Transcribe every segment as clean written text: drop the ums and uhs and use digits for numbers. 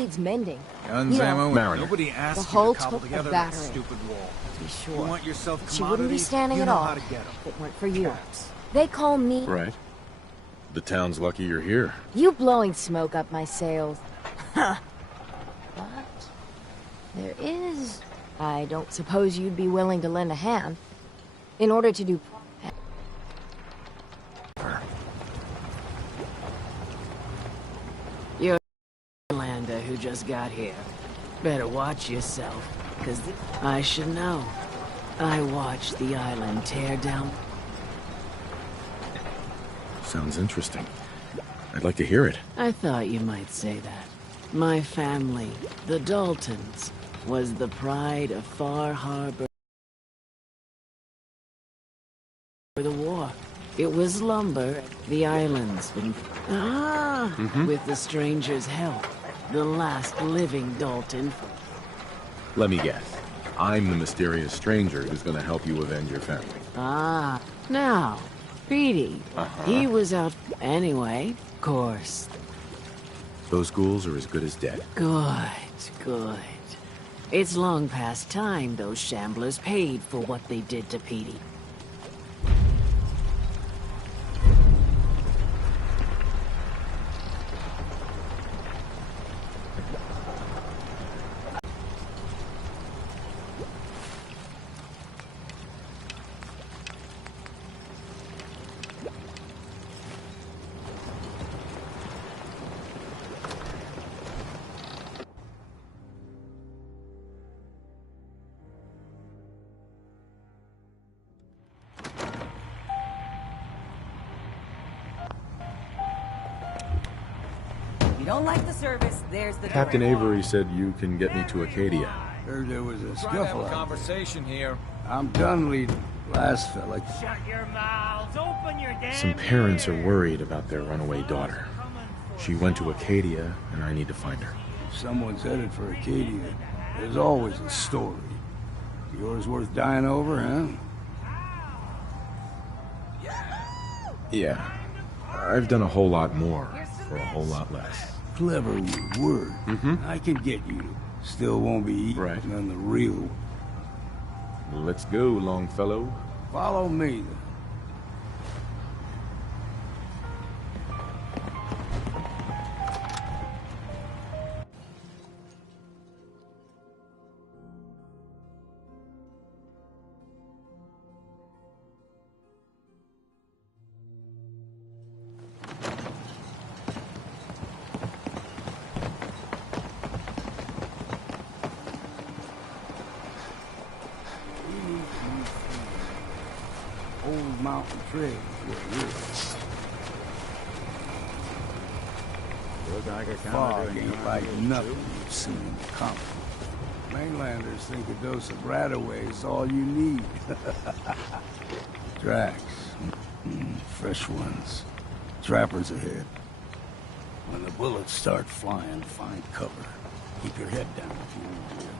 needs mending. Guns, You know, ammo, Mariner. nobody asked the you whole to cobble took a together that battering. stupid wall. To be sure. You want yourself She wouldn't be commodities, standing you at know all how to get them. if it weren't for you. Cats. They call me... Right. The town's lucky you're here. You blowing smoke up my sails. Huh. But there is... I don't suppose you'd be willing to lend a hand. In order to do... You're Lander who just got here. Better watch yourself, because I should know. I watched the island tear down. Sounds interesting. I'd like to hear it. I thought you might say that. My family, the Daltons, was the pride of Far Harbor. For the war. It was lumber. The island's been... With the stranger's help. The last living Dalton. Let me guess. I'm the mysterious stranger who's gonna help you avenge your family. Now, Petey. He was out... Anyway, course. Those ghouls are as good as dead. Good. It's long past time those shamblers paid for what they did to Petey. Don't like the service, there's the Captain Avery said you can get me to Acadia. Heard there was a Trying to have scuffle a out conversation here. there. I'm done leading. Last fella. Shut your mouths, open your damn Some parents are ears. worried about their runaway daughter. She went to Acadia, and I need to find her. If someone's headed for Acadia, there's always a story. Yours worth dying over, huh? Yeah. I've done a whole lot more for a whole lot less. Clever with word. I can get you. Still won't be eating Right. on the real. Let's go, Longfellow. Follow me, then. Old Mountain Trail is where it is. Fog ain't like nothing you've seen in the comic. Mainlanders think a dose of Radaway is all you need. Tracks. Fresh ones. Trappers ahead. When the bullets start flying, find cover. Keep your head down if you want to live.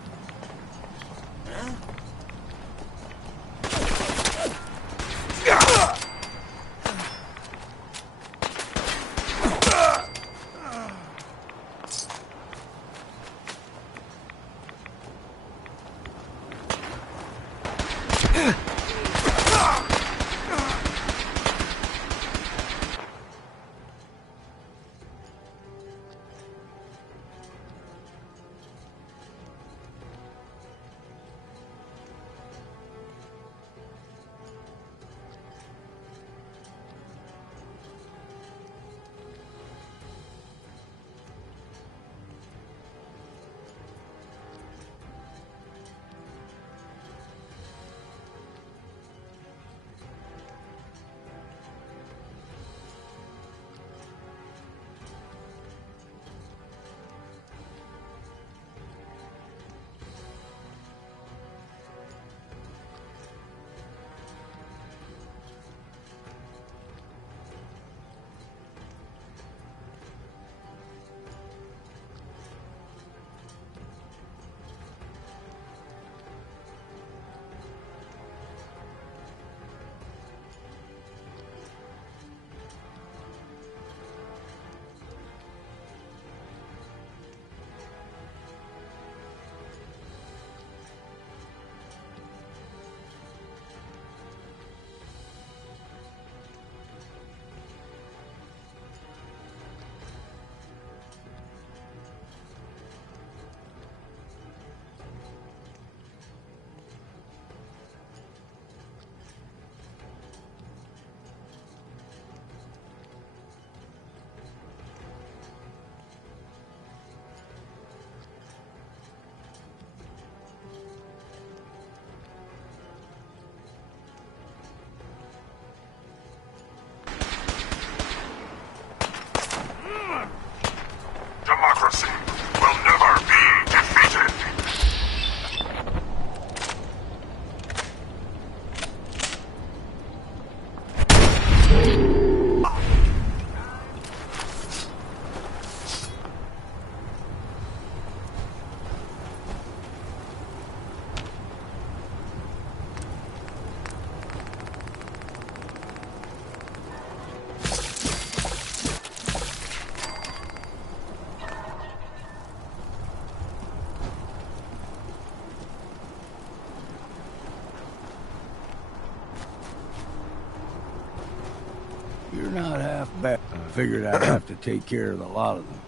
You're not half bad. I figured I'd have to take care of a lot of them.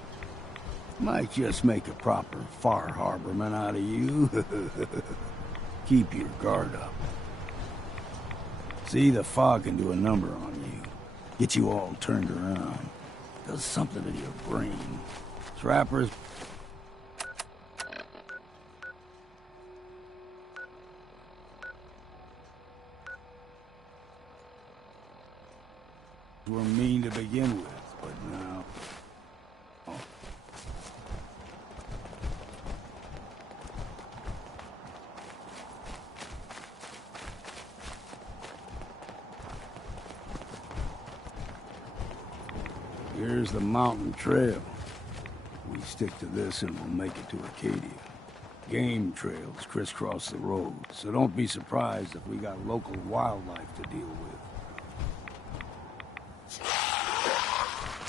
Might just make a proper Far Harborman out of you. Keep your guard up. See, the fog can do a number on you. Get you all turned around. Does something to your brain. Trappers... were mean to begin with, but now... Oh. Here's the mountain trail. We stick to this and we'll make it to Arcadia. Game trails crisscross the road, so don't be surprised if we got local wildlife to deal with.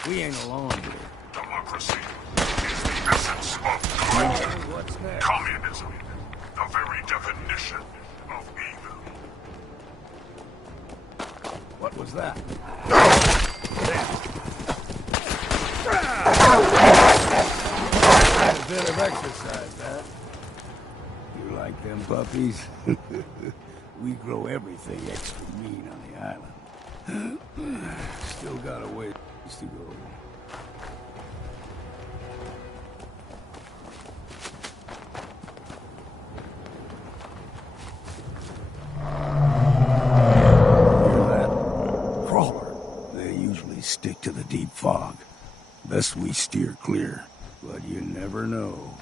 We ain't alone here. Democracy is the essence of good. What's next? Communism, the very definition of evil. What was that? A bit of exercise, huh? You like them puppies? We grow everything extra mean on the island. Still got a ways to go. Hear that? Crawler. They usually stick to the deep fog. Best we steer clear, but you never know.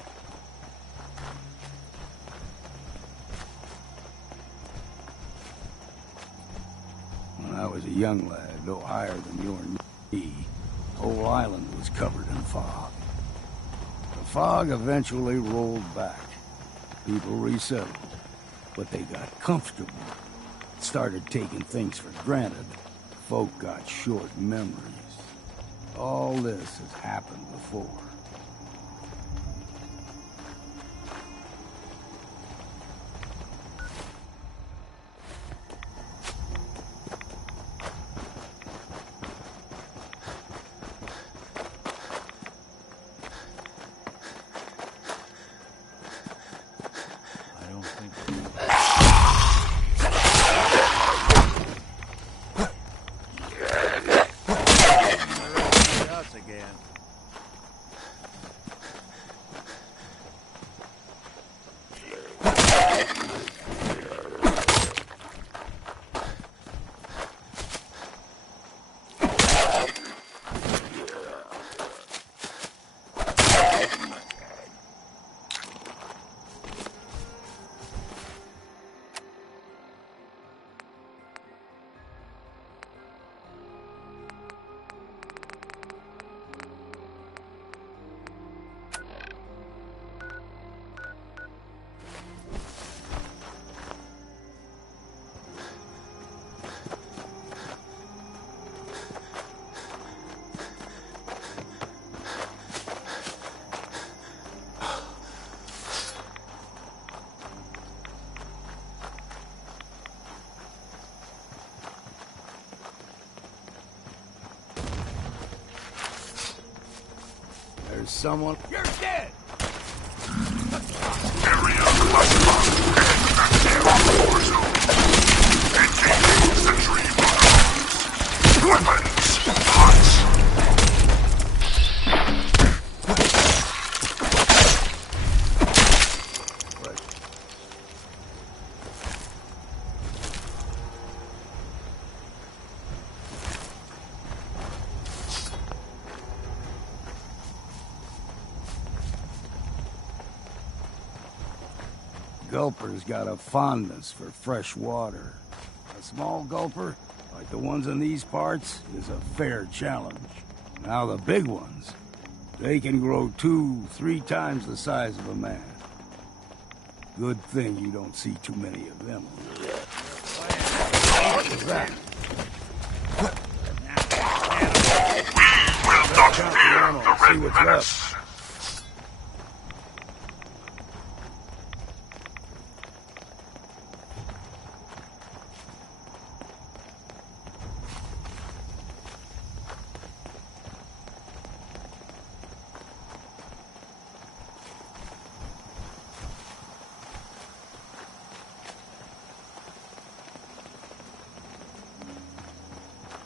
When I was a young lad, no higher than your knee, the whole island was covered in fog. The fog eventually rolled back. People resettled, but they got comfortable. Started taking things for granted. Folk got short memories. All this has happened before. There's someone... You're dead! Area classified. War zone. Engaging sentry weapons. Weapons hot. Gulper's got a fondness for fresh water. A small gulper, like the ones in these parts, is a fair challenge. Now the big ones, they can grow 2-3 times the size of a man. Good thing you don't see too many of them. What was that? We will not fear the Red Menace.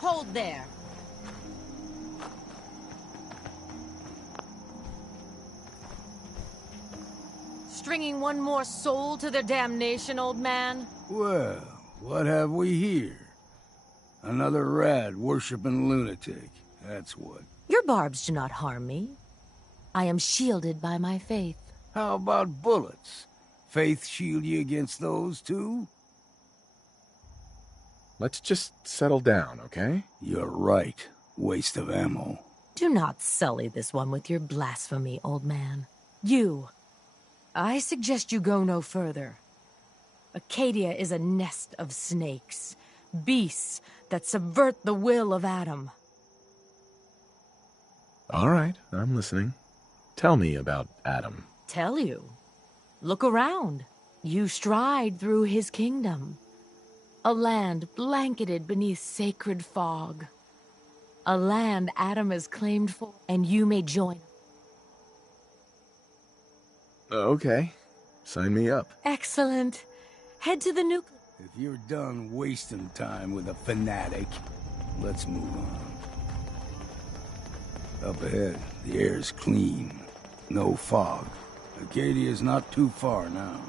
Hold there. Stringing one more soul to their damnation, old man? Well, what have we here? Another rad-worshipping lunatic, that's what. Your barbs do not harm me. I am shielded by my faith. How about bullets? Faith shield you against those, too? Let's just settle down, okay? You're right. Waste of ammo. Do not sully this one with your blasphemy, old man. You. I suggest you go no further. Acadia is a nest of snakes. Beasts that subvert the will of Adam. All right, I'm listening. Tell me about Adam. Tell you. Look around. You stride through his kingdom. A land blanketed beneath sacred fog. A land Adam has claimed for, and you may join. Okay, sign me up. Excellent. Head to the nucleus. If you're done wasting time with a fanatic, let's move on. Up ahead, the air's clean. No fog. Acadia's not too far now.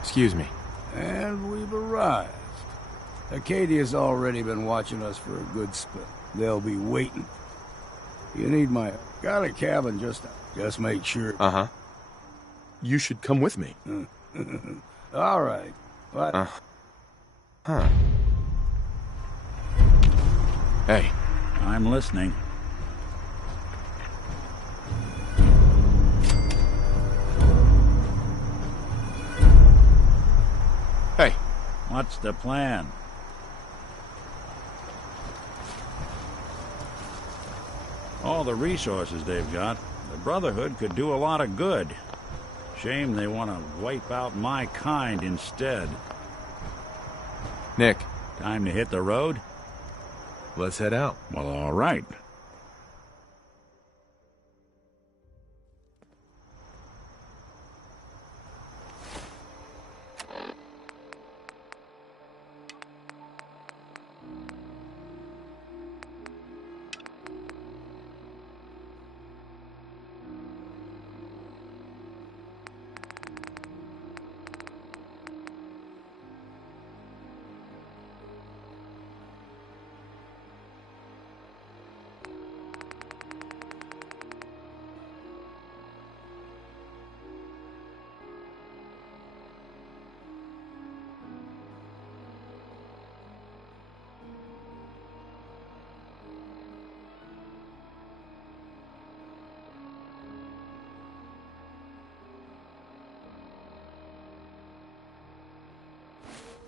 Excuse me. And we've arrived. Acadia's already been watching us for a good spell. They'll be waiting. You need my... Got a cabin just make sure. Uh-huh. You should come with me. All right. What? Huh. Hey. I'm listening. Hey. What's the plan? All the resources they've got, the Brotherhood could do a lot of good. Shame they want to wipe out my kind instead. Nick. Time to hit the road? Let's head out. Well, all right.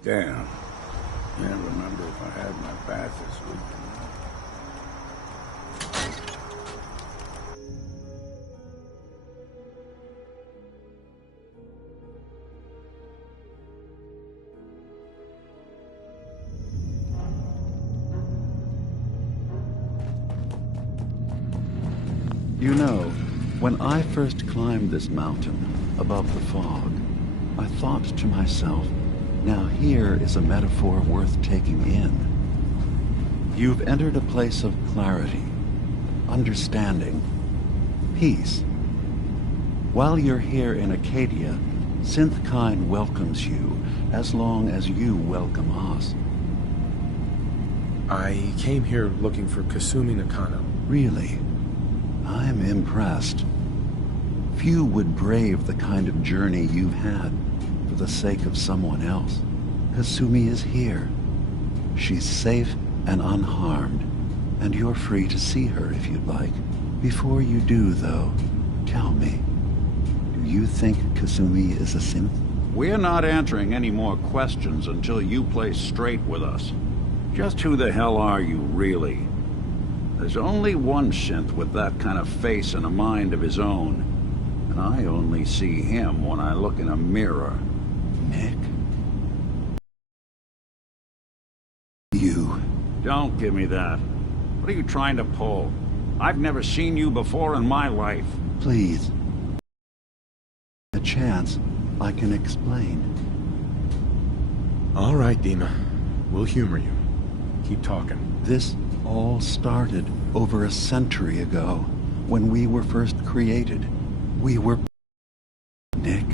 Damn. Can't remember if I had my bath this week. You know, when I first climbed this mountain above the fog, I thought to myself, now here is a metaphor worth taking in. You've entered a place of clarity, understanding, peace. While you're here in Acadia, Synthkind welcomes you as long as you welcome us. I came here looking for Kasumi Nakano. Really? I'm impressed. Few would brave the kind of journey you've had for the sake of someone else. Kasumi is here. She's safe and unharmed, and you're free to see her if you'd like. Before you do, though, tell me, do you think Kasumi is a synth? We're not answering any more questions until you play straight with us. Just who the hell are you, really? There's only one synth with that kind of face and a mind of his own, and I only see him when I look in a mirror. Nick? give me that. What are you trying to pull? I've never seen you before in my life. Please. A chance, I can explain. All right, Dima. We'll humor you. Keep talking. This all started over a century ago, when we were first created. We were... Nick.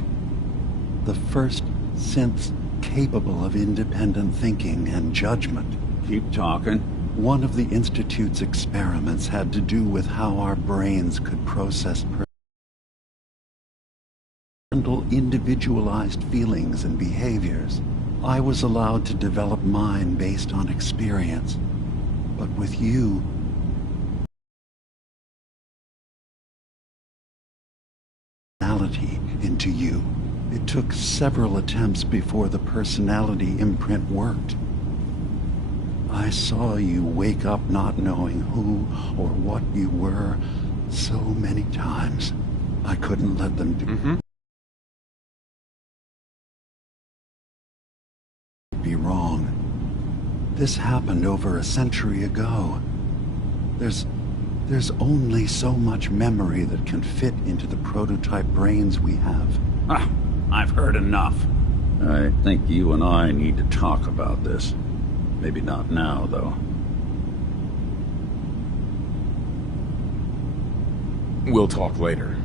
The first synths capable of independent thinking and judgment. Keep talking. One of the Institute's experiments had to do with how our brains could process individualized feelings and behaviors. I was allowed to develop mine based on experience. But with you... personality into you. It took several attempts before the personality imprint worked. I saw you wake up not knowing who or what you were so many times. I couldn't let them do be wrong. This happened over a century ago. There's only so much memory that can fit into the prototype brains we have. Ah, I've heard enough. I think you and I need to talk about this. Maybe not now, though. We'll talk later.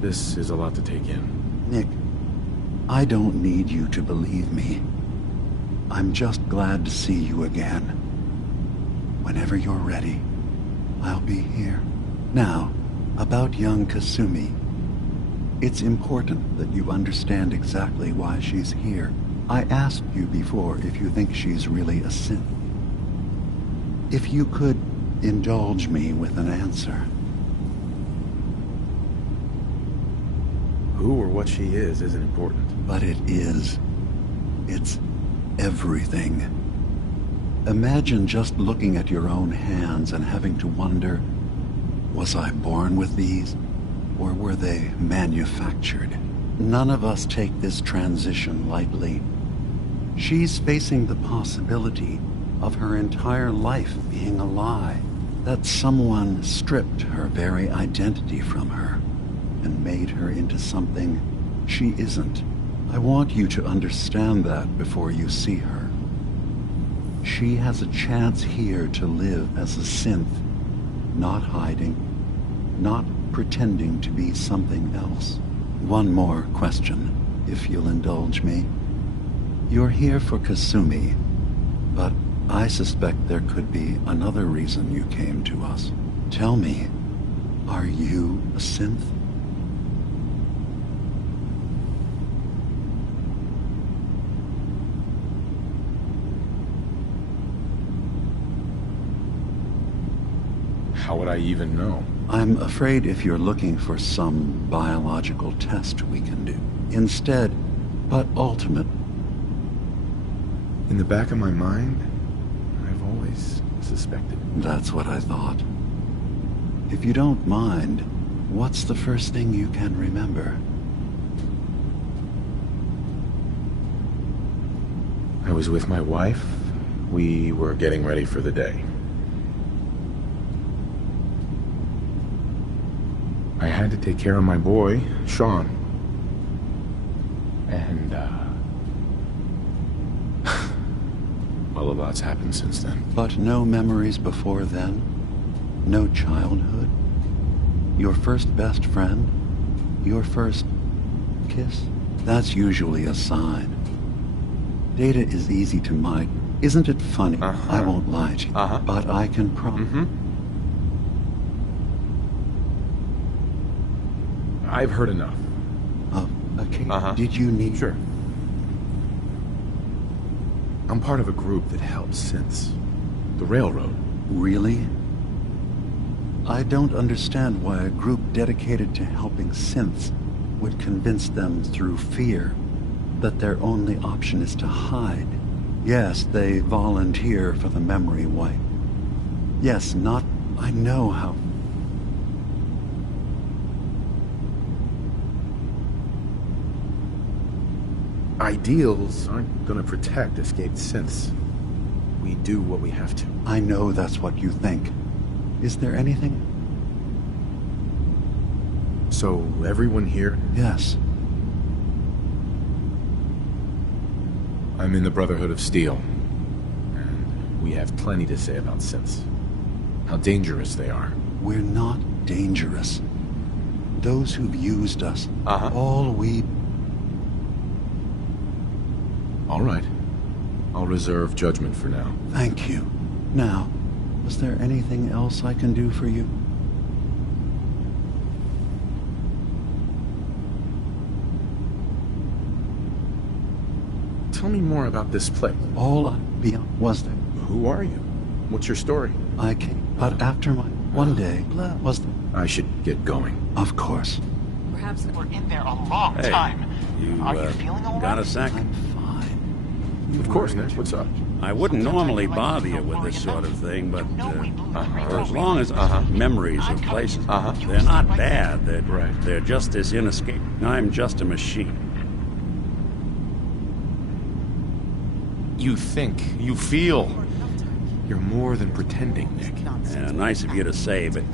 This is a lot to take in. Nick, I don't need you to believe me. I'm just glad to see you again. Whenever you're ready, I'll be here. Now, about young Kasumi. It's important that you understand exactly why she's here. I asked you before if you think she's really a synth. If you could indulge me with an answer. Who or what she is isn't important. But it is. It's everything. Imagine just looking at your own hands and having to wonder, was I born with these, or were they manufactured? None of us take this transition lightly. She's facing the possibility of her entire life being a lie, that someone stripped her very identity from her and made her into something she isn't. I want you to understand that before you see her. She has a chance here to live as a synth, not hiding, not pretending to be something else. One more question, if you'll indulge me. You're here for Kasumi, but I suspect there could be another reason you came to us. Tell me, are you a synth? How would I even know? I'm afraid if you're looking for some biological test we can do. Instead, but ultimate. In the back of my mind, I've always suspected. That's what I thought. If you don't mind, what's the first thing you can remember? I was with my wife. We were getting ready for the day. I had to take care of my boy, Sean. And, well, a lot's happened since then. But no memories before then? No childhood? Your first best friend? Your first kiss? That's usually a sign. Data is easy to mine. Isn't it funny? I won't lie to you, but I can promise. I've heard enough. Okay. Did you need... Sure. I'm part of a group that helps synths. The Railroad. Really? I don't understand why a group dedicated to helping synths would convince them through fear that their only option is to hide. Yes, they volunteer for the memory wipe. Yes, not... I know how... Ideals aren't gonna protect escaped synths. We do what we have to. I know that's what you think. Is there anything? So, everyone here? Yes. I'm in the Brotherhood of Steel. And we have plenty to say about synths. How dangerous they are. We're not dangerous. Those who've used us, all right. I'll reserve judgment for now. Thank you. Now, is there anything else I can do for you? Tell me more about this place. All I beyond was there. Who are you? What's your story? I came, but after my one day was the... I should get going. Of course. Perhaps We're in there a long time. Are you feeling all got right? a sec? I'm fine. Of course, Nick. What's up? I wouldn't normally bother you with this sort of thing, but for as long as memories of places, they're not bad. They're just this inescapable. I'm just a machine. You think, you feel. You're more than pretending, Nick. Yeah, nice of you to say, but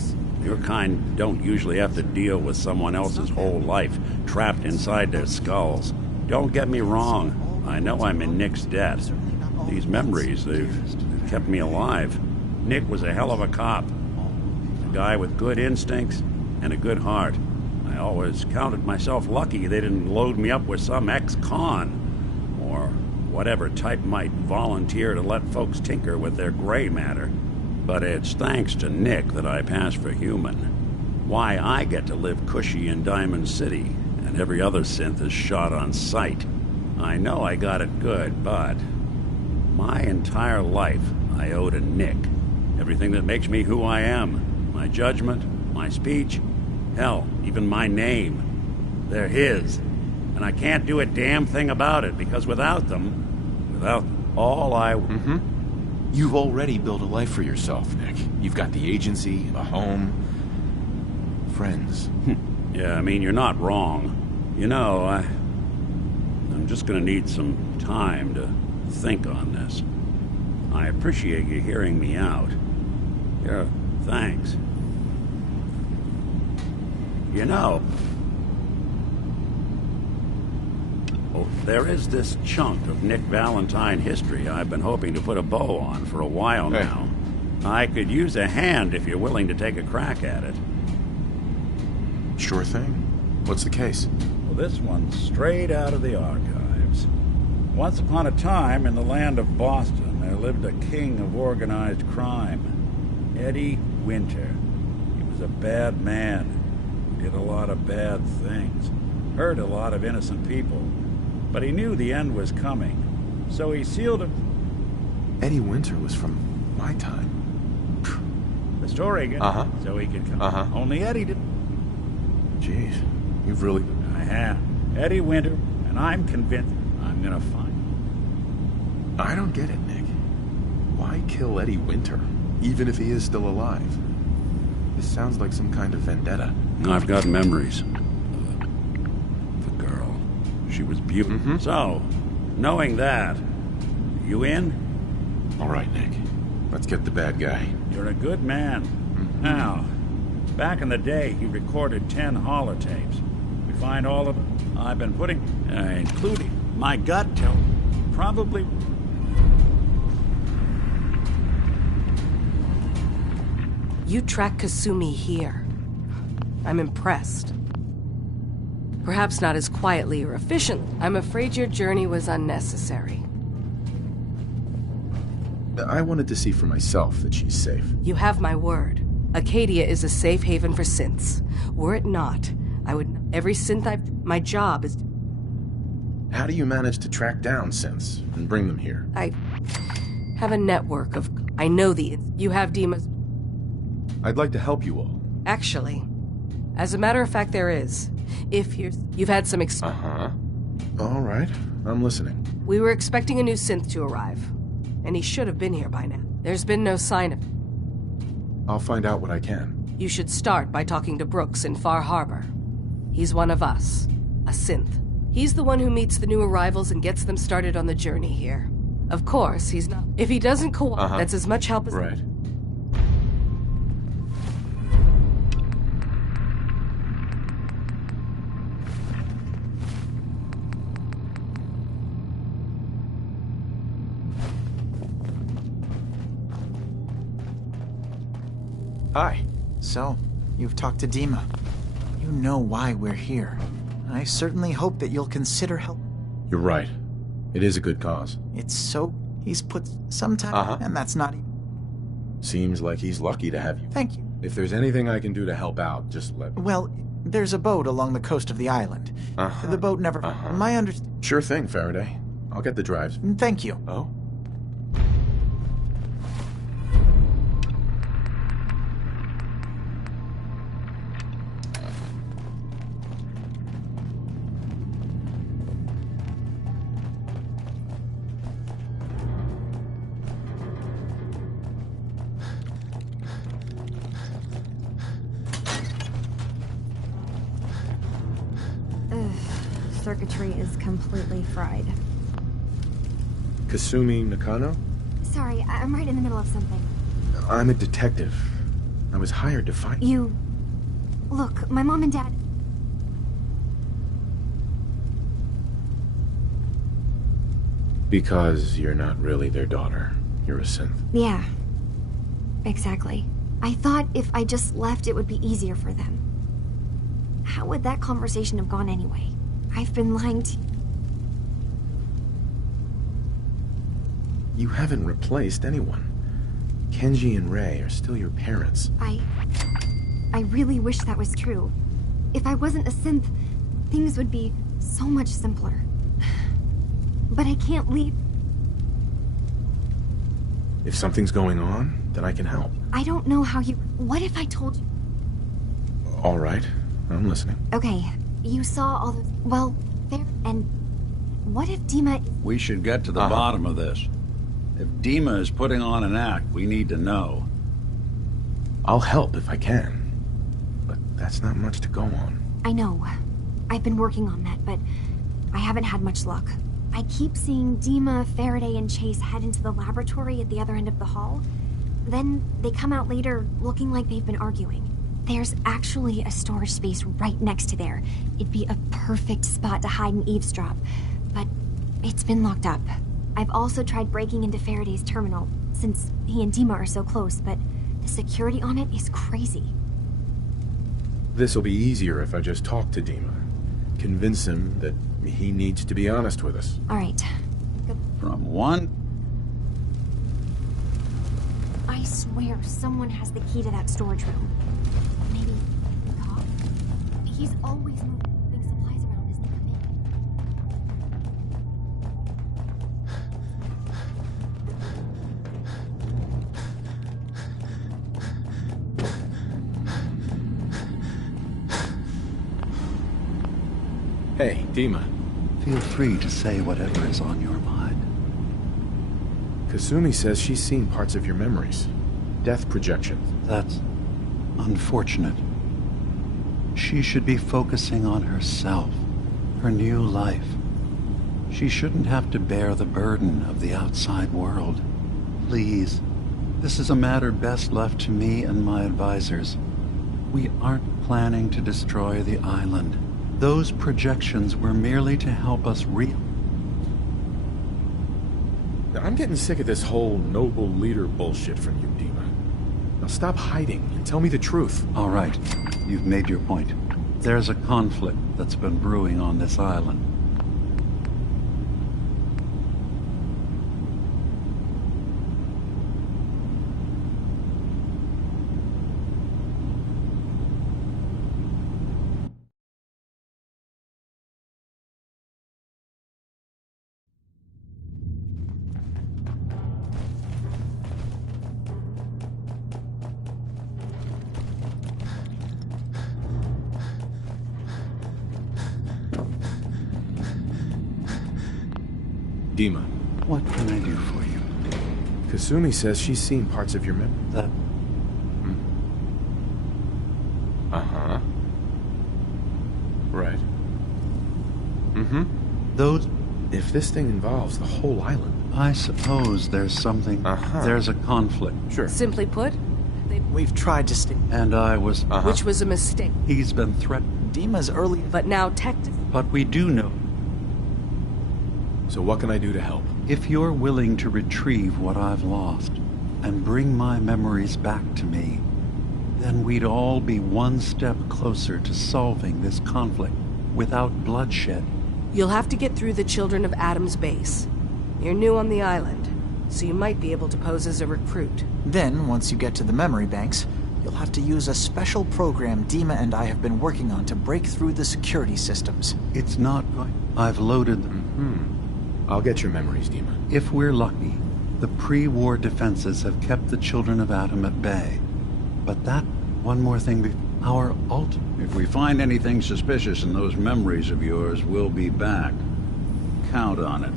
your kind don't usually have to deal with someone else's whole life trapped inside their skulls. Don't get me wrong. I know I'm in Nick's debt. These memories, they've kept me alive. Nick was a hell of a cop. A guy with good instincts and a good heart. I always counted myself lucky they didn't load me up with some ex-con. Or whatever type might volunteer to let folks tinker with their gray matter. But it's thanks to Nick that I pass for human. Why I get to live cushy in Diamond City, and every other synth is shot on sight. I know I got it good, but my entire life I owe to Nick. Everything that makes me who I am. My judgment, my speech, hell, even my name. They're his. And I can't do a damn thing about it, because without them, without all I... You've already built a life for yourself, Nick. You've got the agency, a home, friends. Yeah, I mean, you're not wrong. You know, I'm just gonna need some time to think on this. I appreciate you hearing me out. Yeah, thanks. You know, there is this chunk of Nick Valentine history I've been hoping to put a bow on for a while now. I could use a hand if you're willing to take a crack at it. Sure thing. What's the case? Well, this one's straight out of the archives. Once upon a time, in the land of Boston, there lived a king of organized crime, Eddie Winter. He was a bad man. Did a lot of bad things. Hurt a lot of innocent people. But he knew the end was coming, so he sealed it. Eddie Winter was from my time. The story, so he could come. Only Eddie did. Jeez, you've really... I have. Eddie Winter, and I'm convinced I'm gonna find him. I don't get it, Nick. Why kill Eddie Winter, even if he is still alive? This sounds like some kind of vendetta. I've got memories. The girl. She was beautiful. So, knowing that, you in? All right, Nick. Let's get the bad guy. You're a good man. Now, back in the day, he recorded 10 holotapes. We find all of them. I've been putting, including my gut tell, probably... You track Kasumi here. I'm impressed. Perhaps not as quietly or efficiently. I'm afraid your journey was unnecessary. I wanted to see for myself that she's safe. You have my word. Acadia is a safe haven for synths. Were it not, I would... Every synth my job is... How do you manage to track down synths and bring them here? I have a network of... I know you have Dima's... I'd like to help you all. Actually, as a matter of fact, there is. If you've had some All right, I'm listening. We were expecting a new synth to arrive, and he should have been here by now. There's been no sign of... I'll find out what I can. You should start by talking to Brooks in Far Harbor. He's one of us, a synth. He's the one who meets the new arrivals and gets them started on the journey here. Of course, he's not. If he doesn't cooperate, that's as much help as... Right. Hi. So, you've talked to Dima. You know why we're here. I certainly hope that you'll consider help. You're right. It is a good cause. It's so... He's put some time, and that's not even... Seems like he's lucky to have you. Thank you. If there's anything I can do to help out, just let me. Well, there's a boat along the coast of the island. The boat never... My under... Sure thing, Faraday. I'll get the drives. Thank you. Oh? Circuitry is completely fried. Kasumi Nakano? Sorry, I'm right in the middle of something. I'm a detective. I was hired to find you. Look, my mom and dad... Because you're not really their daughter. You're a synth. Yeah. Exactly. I thought if I just left, it would be easier for them. How would that conversation have gone anyway? I've been lying to... You haven't replaced anyone. Kenji and Rei are still your parents. I really wish that was true. If I wasn't a synth, things would be so much simpler. But I can't leave. If something's going on, then I can help. I don't know how you... What if I told you... All right, I'm listening. Okay, you saw all those... Well, there... And what if Dima... We should get to the bottom of this. If Dima is putting on an act, we need to know. I'll help if I can. But that's not much to go on. I know. I've been working on that, but I haven't had much luck. I keep seeing Dima, Faraday, and Chase head into the laboratory at the other end of the hall. Then they come out later looking like they've been arguing. There's actually a storage space right next to there. It'd be a perfect spot to hide and eavesdrop. But it's been locked up. I've also tried breaking into Faraday's terminal, since he and Dima are so close, but the security on it is crazy. This'll be easier if I just talk to Dima. Convince him that he needs to be honest with us. All right. From one... I swear someone has the key to that storage room. Maybe Koff? He's always moving supplies around as they come in. Hey, Dima. Feel free to say whatever is on your mind. Kasumi says she's seen parts of your memories. Death projections. That's unfortunate. She should be focusing on herself, her new life. She shouldn't have to bear the burden of the outside world. Please, this is a matter best left to me and my advisors. We aren't planning to destroy the island. Those projections were merely to help us I'm getting sick of this whole noble leader bullshit from you, Dima. Now stop hiding and tell me the truth. All right, you've made your point. There's a conflict that's been brewing on this island. Dima. What can I do for you? Kasumi says she's seen parts of your memory. That... Uh-huh. Right. Mm-hmm. Those... If this thing involves the whole island, I suppose there's something... There's a conflict. Sure. Simply put, We've tried to stay. And I was... which was a mistake. He's been threatened. Dima's early. But now technically... But we do know. So what can I do to help? If you're willing to retrieve what I've lost and bring my memories back to me, then we'd all be one step closer to solving this conflict without bloodshed. You'll have to get through the Children of Adam's base. You're new on the island, so you might be able to pose as a recruit. Then, once you get to the memory banks, you'll have to use a special program Dima and I have been working on to break through the security systems. It's not going... I've loaded them. I'll get your memories, Dima. If we're lucky, the pre-war defenses have kept the Children of Adam at bay. But that, one more thing, our If we find anything suspicious in those memories of yours, we'll be back. Count on it.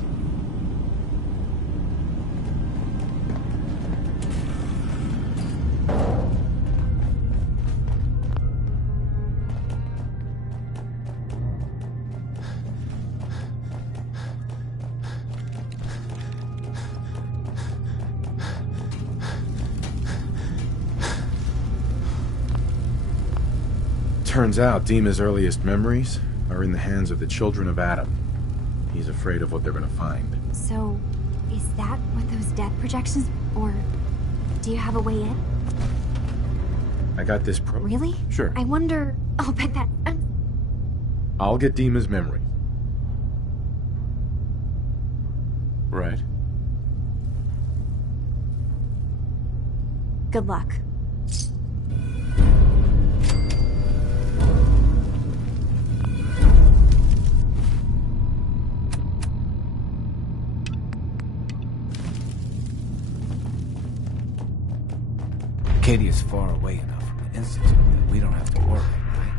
Turns out Dima's earliest memories are in the hands of the Children of Adam. He's afraid of what they're gonna find. So, is that what those death projections... or... do you have a way in? I got this Really? Sure. I wonder... I'll bet that... I'll get Dima's memory. Right. Good luck. Acadia's far away enough from the Institute that we don't have to worry, right?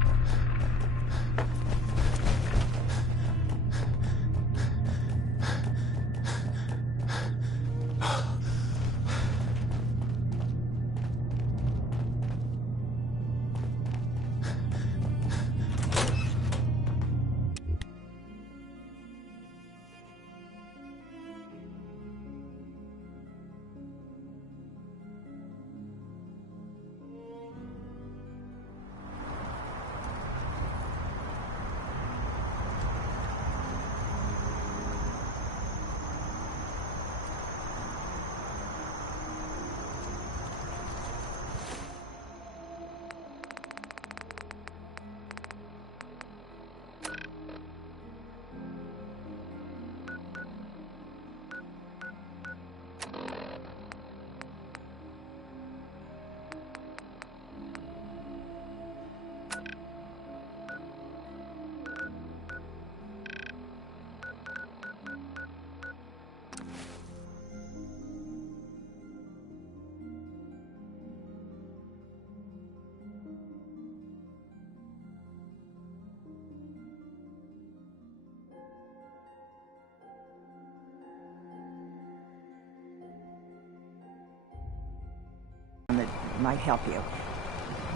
That might help you.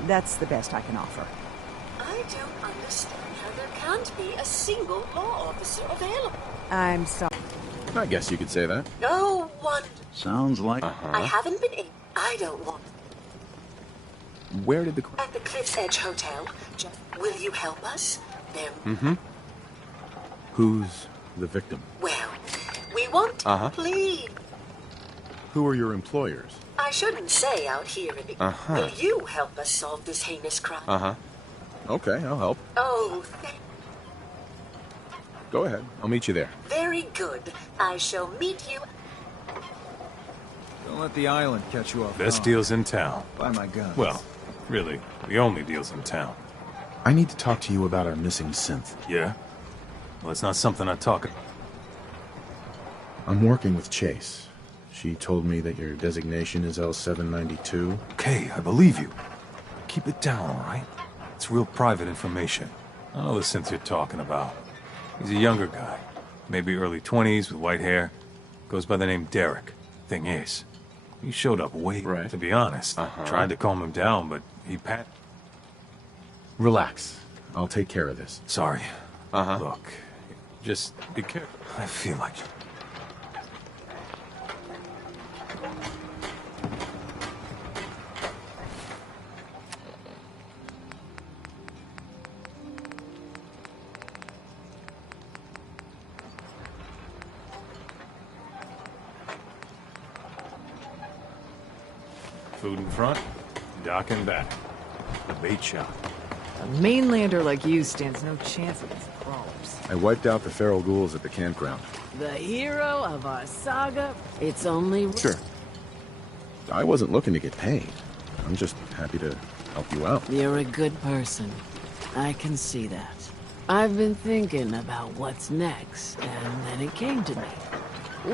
That's the best I can offer. I don't understand how there can't be a single law officer available. I'm sorry. I guess you could say that. No one. Sounds like... I haven't been in. I don't want. Where did the... At the Cliff's Edge Hotel. Will you help us? There. Who's the victim? Well, we want. Please. Who are your employers? I shouldn't say out here in the... Will you help us solve this heinous crime? Okay, I'll help. Oh, Go ahead. I'll meet you there. very good. I shall meet you. Don't let the island catch you off guard. Best deals in town. Buy my guns. Well, really, the only deals in town. I need to talk to you about our missing synth. Yeah? Well, it's not something I talk about. I'm working with Chase. She told me that your designation is L792. Okay, I believe you. Keep it down, all right? It's real private information. I know the synth you're talking about. He's a younger guy. Maybe early 20s with white hair. Goes by the name Derek. Thing is, he showed up way, to be honest. Tried to calm him down, but he Relax. I'll take care of this. Sorry. Look, just be careful. I feel like... Food in front, dock in back. The bait shop. A mainlander like you stands no chance against the crawlers. I wiped out the feral ghouls at the campground. The hero of our saga? It's only... Sure. I wasn't looking to get paid. I'm just happy to help you out. You're a good person. I can see that. I've been thinking about what's next, and then it came to me.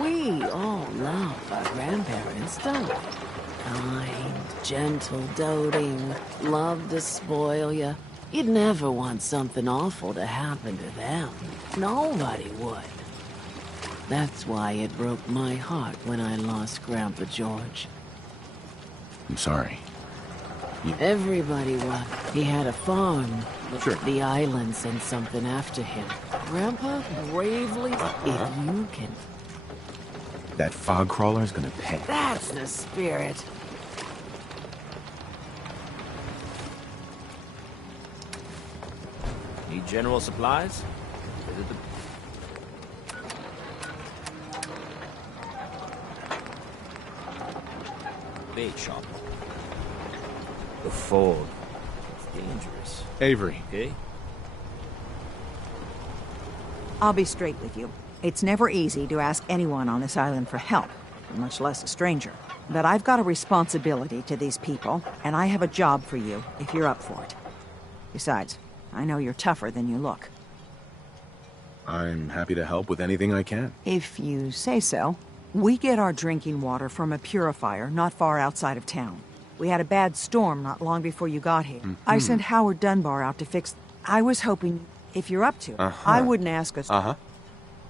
We all love our grandparents, don't we? Kind, gentle, doting, love to spoil you. You'd never want something awful to happen to them. Nobody would. That's why it broke my heart when I lost Grandpa George. I'm sorry. Everybody was. He had a farm. Sure. The island sent something after him. Grandpa bravely... If you can... That fog crawler's gonna pay. That's the spirit. Need general supplies? Visit the bait shop. The fog. It's dangerous. Avery. Okay? I'll be straight with you. It's never easy to ask anyone on this island for help, much less a stranger. But I've got a responsibility to these people, and I have a job for you, if you're up for it. Besides, I know you're tougher than you look. I'm happy to help with anything I can. If you say so. We get our drinking water from a purifier not far outside of town. We had a bad storm not long before you got here. I sent Howard Dunbar out to fix... I was hoping, if you're up to it, I wouldn't ask us... Uh-huh.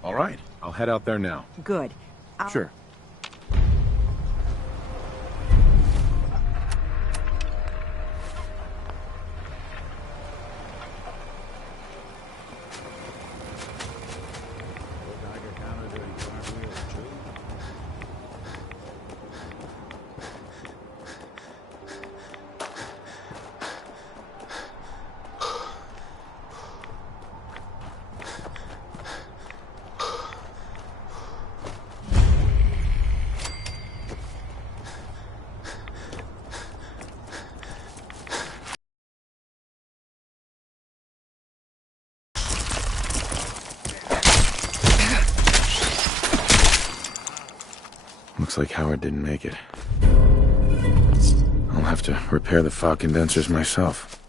All right. I'll head out there now. Good. Sure. Looks like Howard didn't make it. I'll have to repair the fog condensers myself.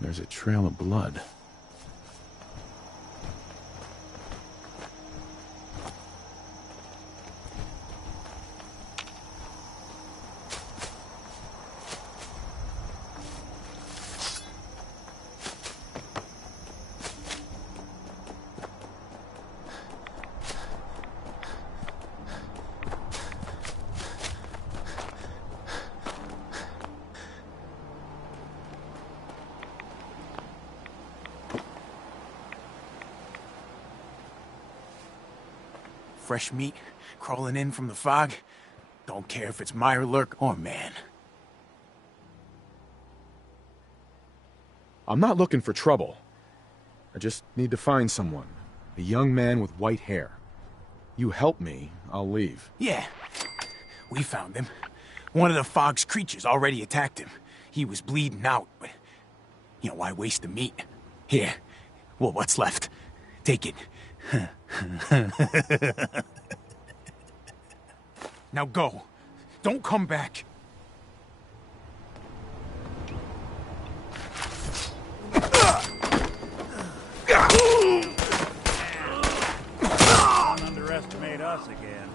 There's a trail of blood. Fresh meat crawling in from the fog. Don't care if it's Mirelurk or man. I'm not looking for trouble. I just need to find someone. A young man with white hair. You help me, I'll leave. Yeah. We found him. One of the fog's creatures already attacked him. He was bleeding out, but... why waste the meat? Here. Well, what's left? Take it. Now go. Don't come back. Don't underestimate us again.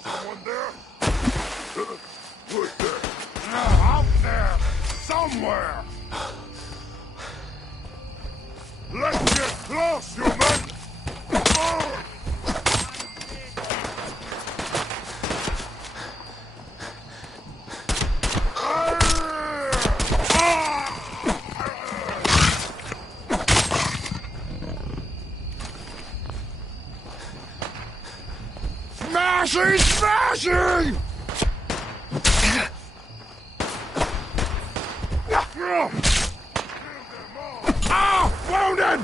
Someone there? Who's there? Out there! Somewhere! Let's get close, human! Smashing! Smashing! Ah! Wounded!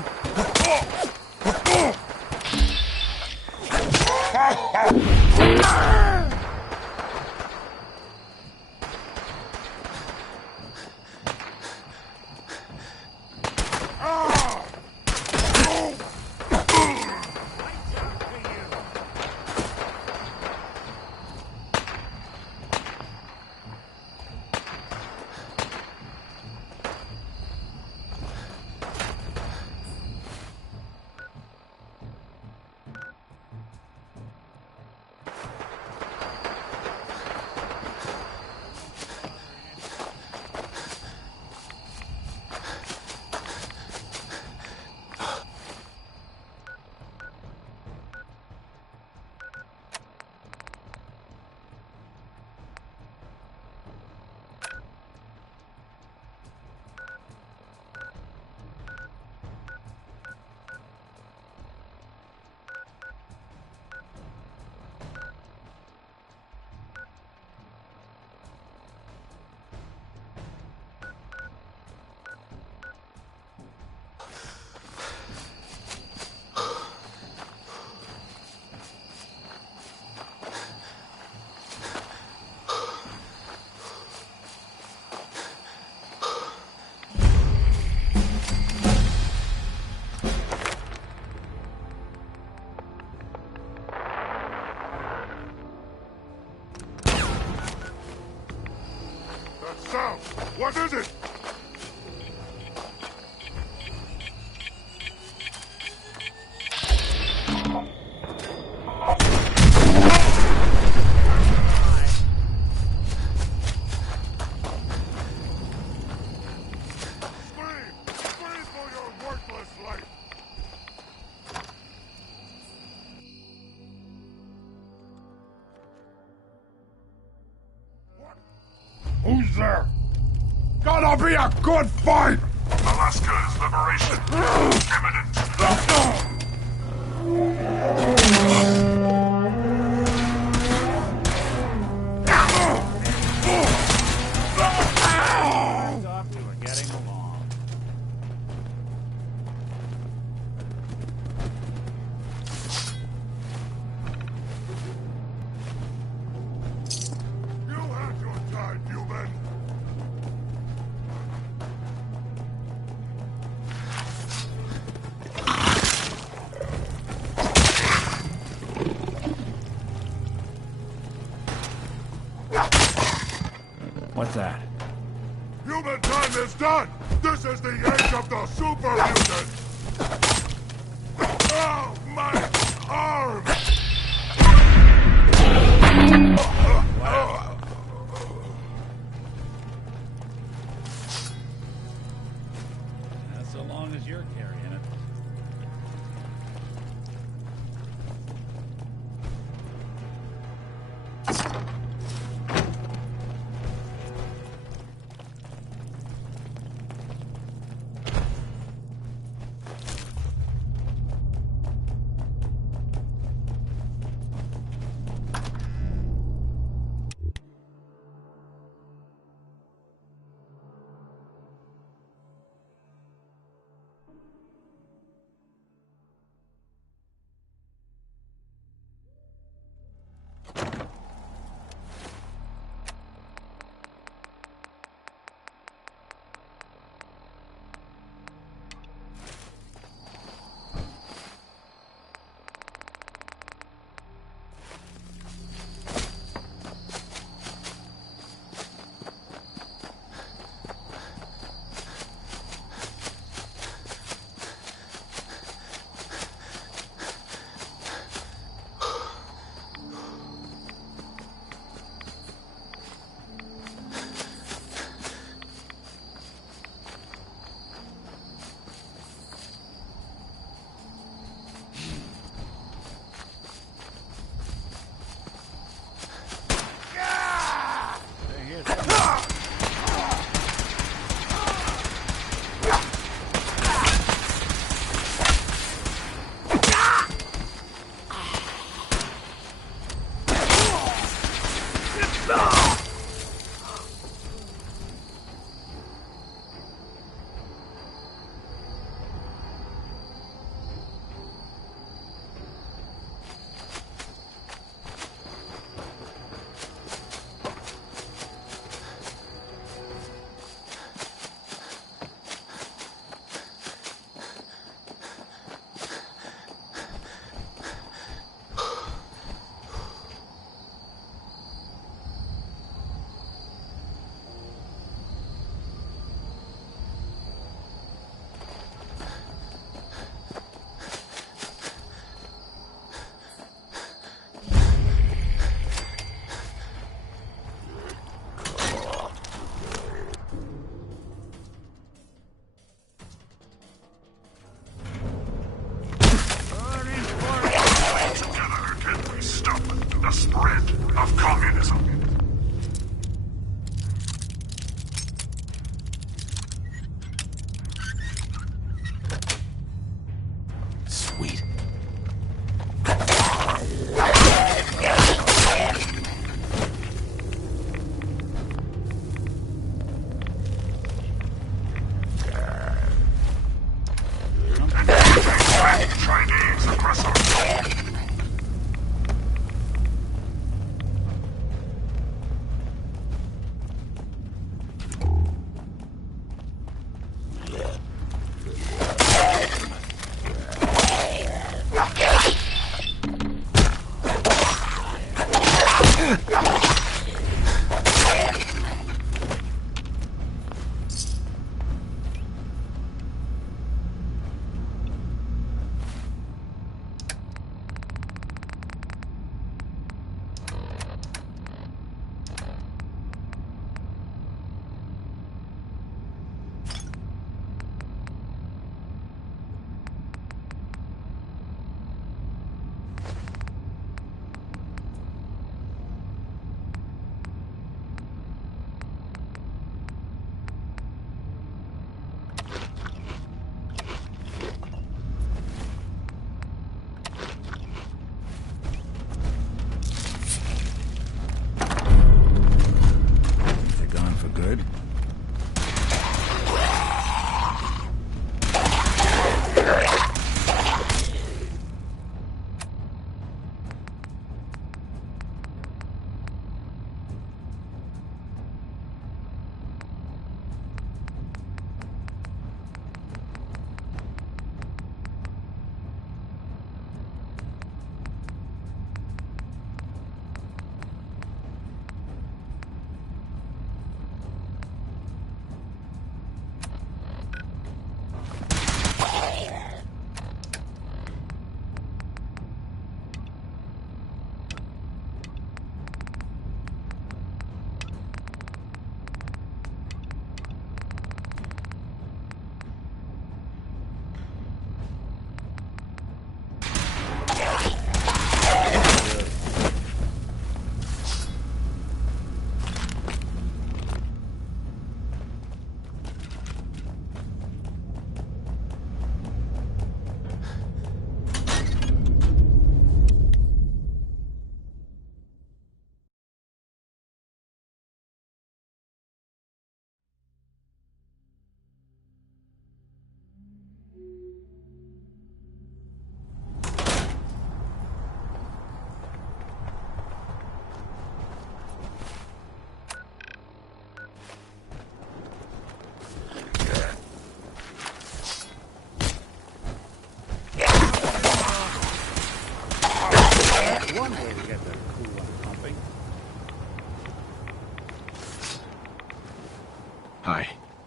Sound! What is it? That'll be a good fight! Alaska's liberation imminent. Thought we were getting along. You had your time, human! What's that? Human time is done! This is the age of the super mutant! Oh, my arm! That's so long as you're carrying it.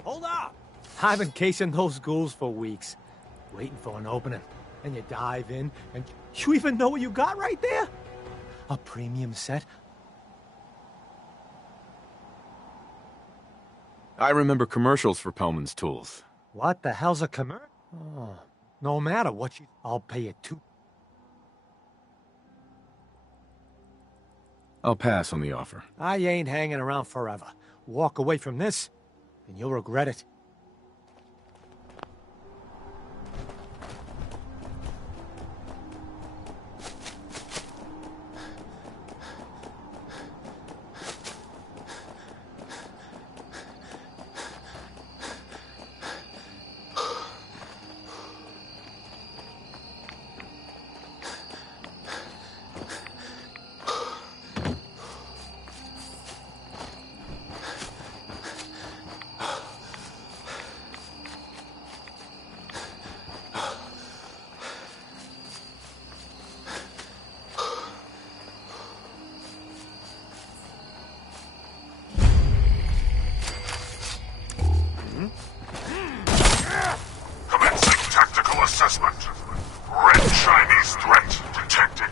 Hold up! I've been casing those ghouls for weeks, waiting for an opening. And you dive in, and you even know what you got right there? A premium set. I remember commercials for Pellman's Tools. What the hell's a commercial? Oh, no matter what I'll pay you $2. I'll pass on the offer. I ain't hanging around forever. Walk away from this, and you'll regret it. Commencing tactical assessment. Red Chinese threat detected.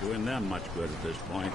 Doing them much good at this point.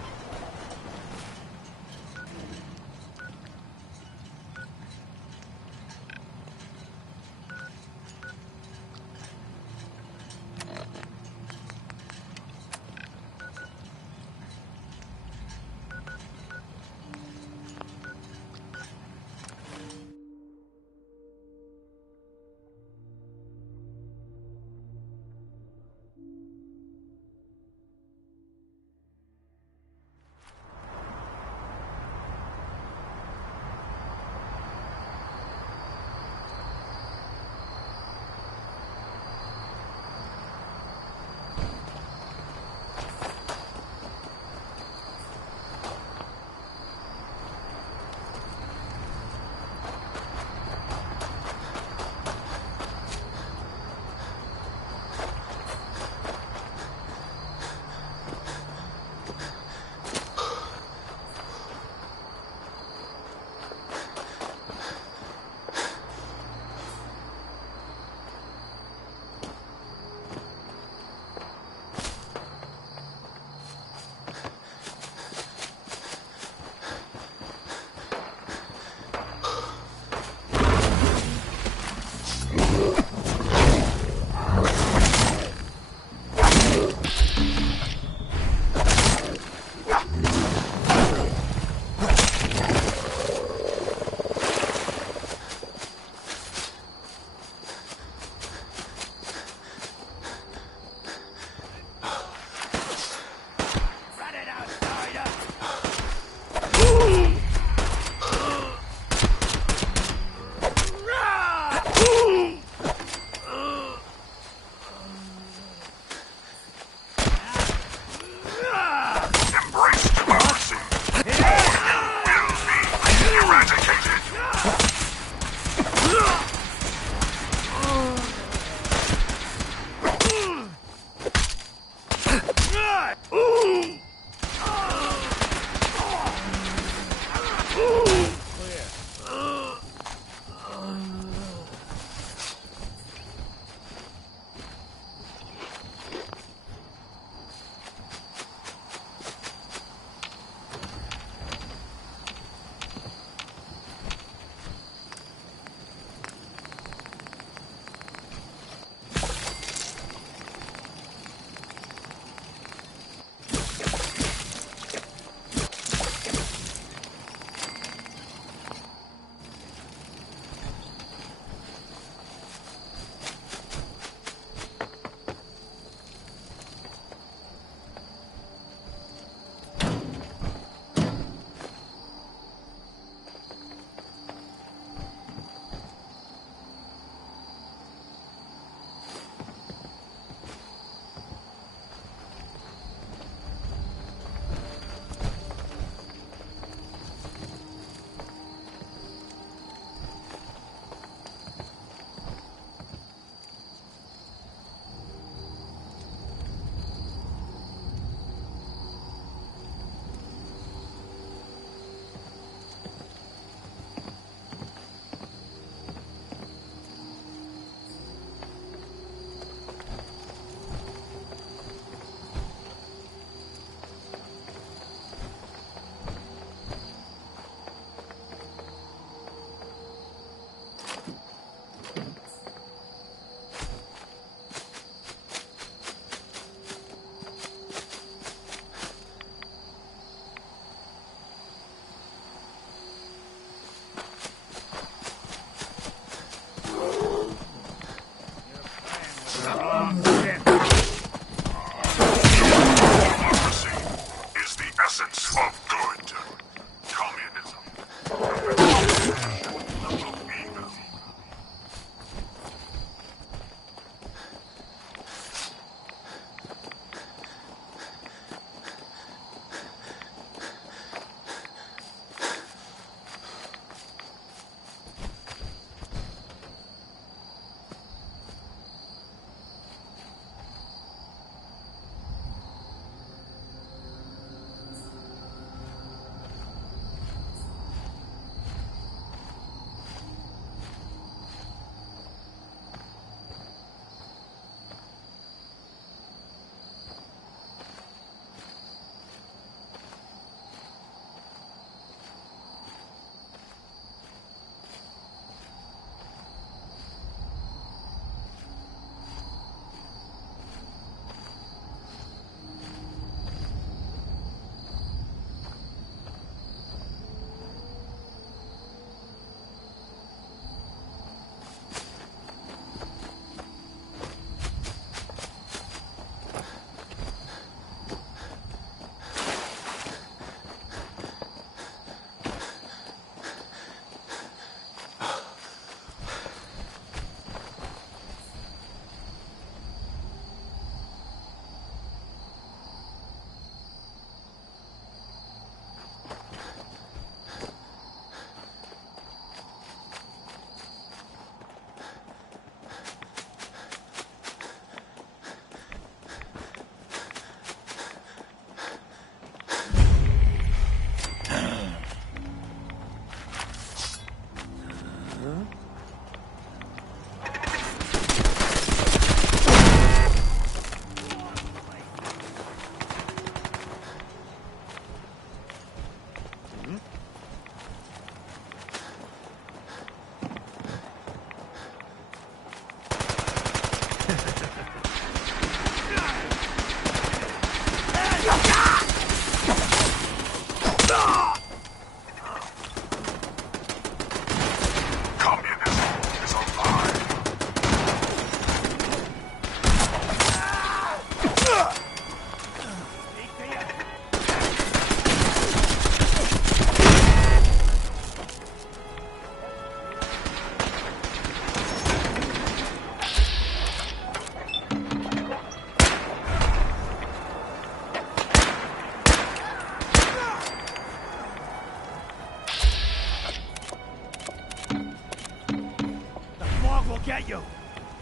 Get you!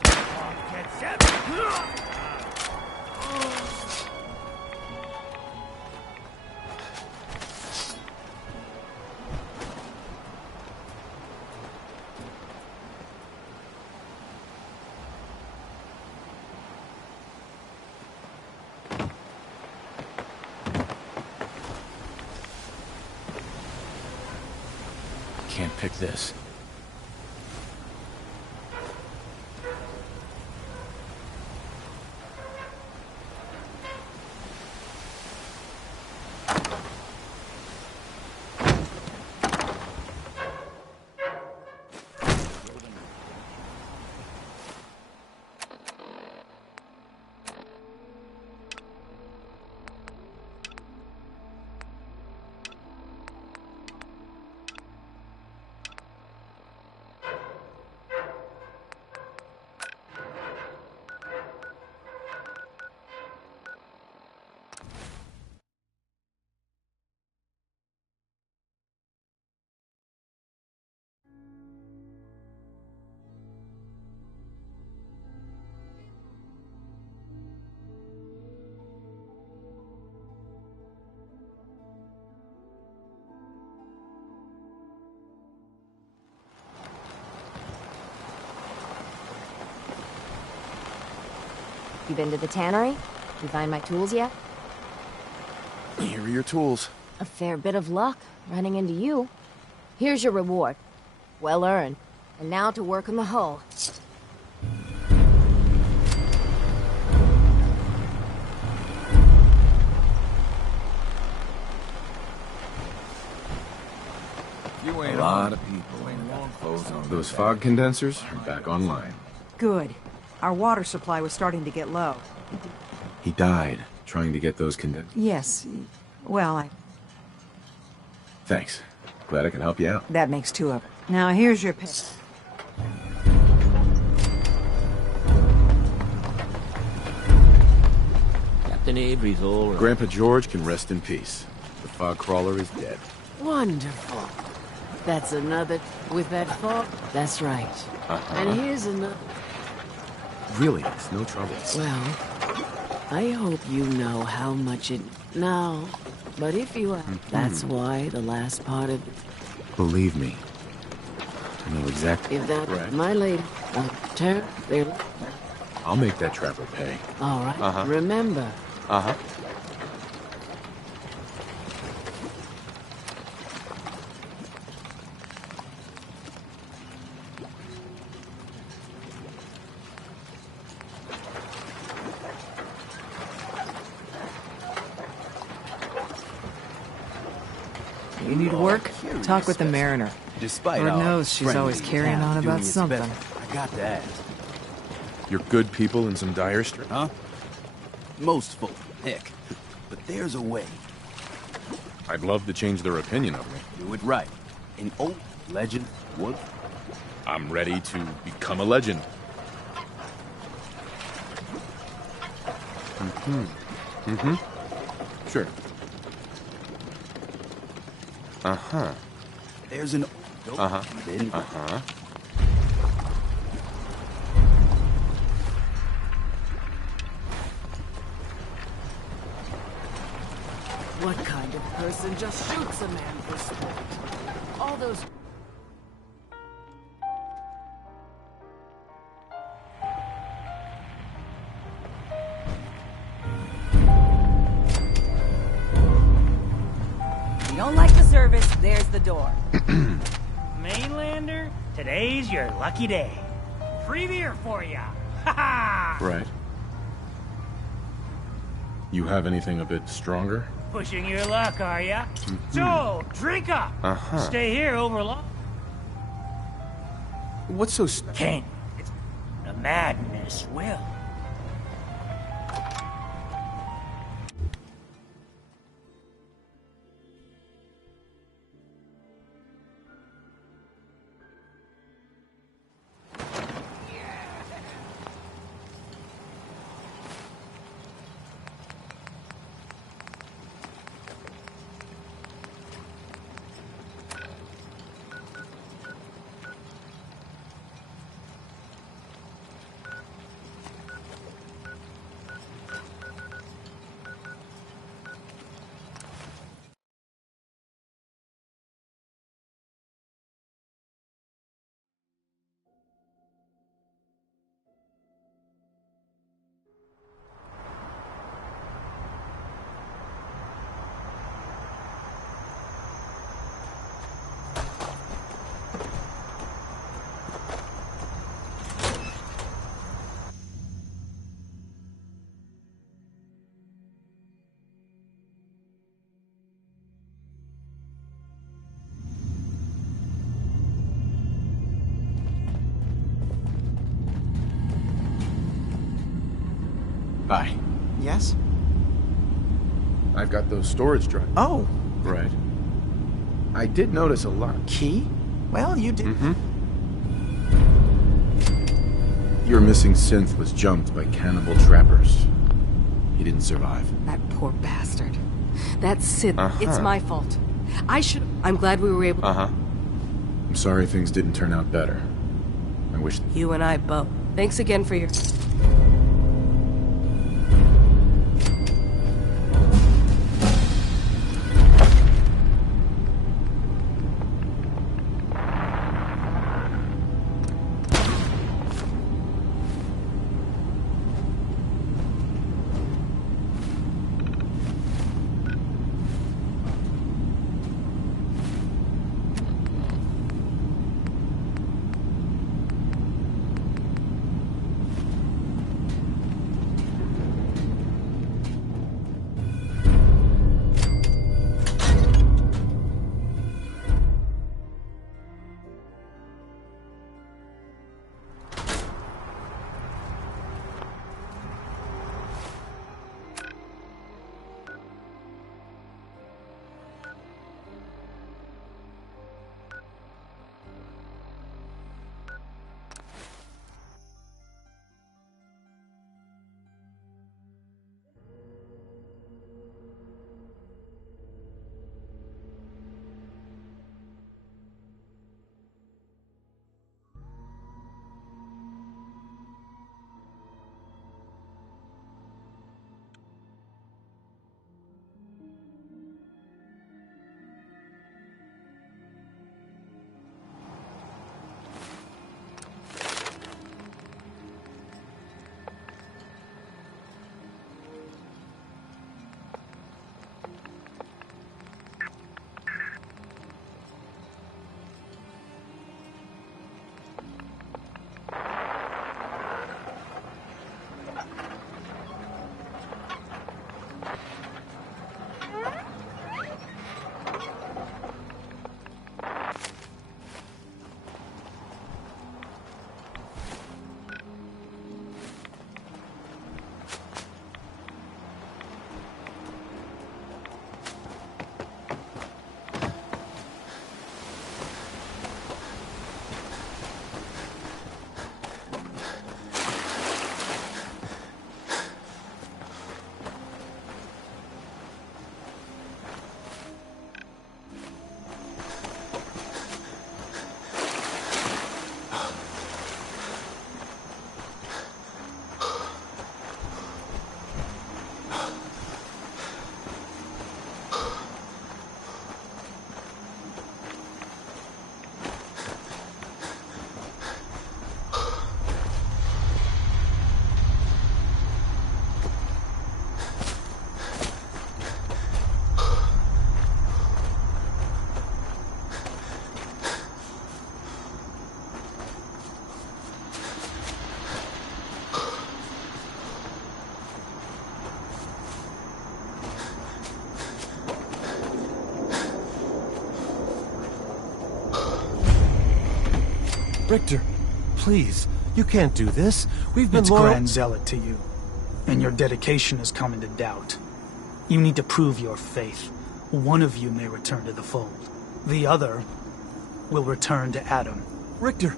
Get set! Can't pick this. You been to the tannery? You find my tools yet? Here are your tools. A fair bit of luck, running into you. Here's your reward. Well earned. And now to work on the hull. A lot of people ain't got clothes on. Those fog condensers are back online. Good. Our water supply was starting to get low. He died trying to get those condensers. Yes. Well, Thanks. Glad I can help you out. that makes two of it. Now here's your pay. Captain Avery's all right. Grandpa George can rest in peace. The fog crawler is dead. Wonderful. That's another with that fog. That's right. And here's another. Really, it's no trouble. Well, I hope you know how much it... No, but if you are... That's why the last part of it... Believe me, I know exactly. If that... Right. My lady... Turn... There... I'll make that trapper pay. All right. Remember... You need work? Talk with the Mariner. Despite Lord our knows she's always friendly carrying town on doing about its something. best, I got to ask. You're good people in some dire straits. Huh? Most folk, heck. But there's a way. I'd love to change their opinion of me. Do it right. An old legend would. I'm ready to become a legend. Sure. There's an... What kind of person just shoots a man for sport? All those... service, there's the door. Mainlander, today's your lucky day. Free beer for ya. Ha ha! Right. You have anything a bit stronger? Pushing your luck, are ya? So, drink up. Stay here over long. What's so... Can't. It's the madness will. Hi. Yes? I've got those storage drives. Oh. Right. I did notice a lot. Key? Well, you did. Your missing synth was jumped by cannibal trappers. He didn't survive. That poor bastard. That Synth. It's my fault. I'm glad we were able to... I'm sorry things didn't turn out better. I wish... You and I both. Thanks again for your... Richter, please, you can't do this. We've been It's loyal... Grand Zealot to you, and your dedication has come into doubt. You need to prove your faith. One of you may return to the fold. The other will return to Adam. Richter!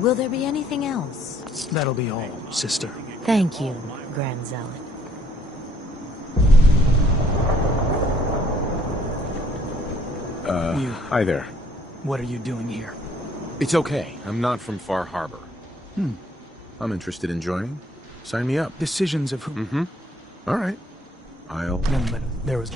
Will there be anything else? That'll be all, sister. Thank you, Grand Zealot. Hi there. What are you doing here? It's okay. I'm not from Far Harbor. Hmm. I'm interested in joining. Sign me up. Decisions of who? Mm-hmm. All right. I'll... Young man, there was...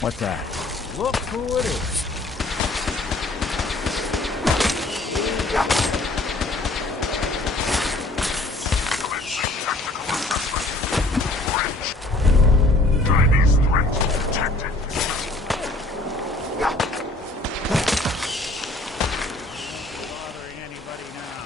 What's that? Look who it is. Chinese threats detected. Bothering anybody now.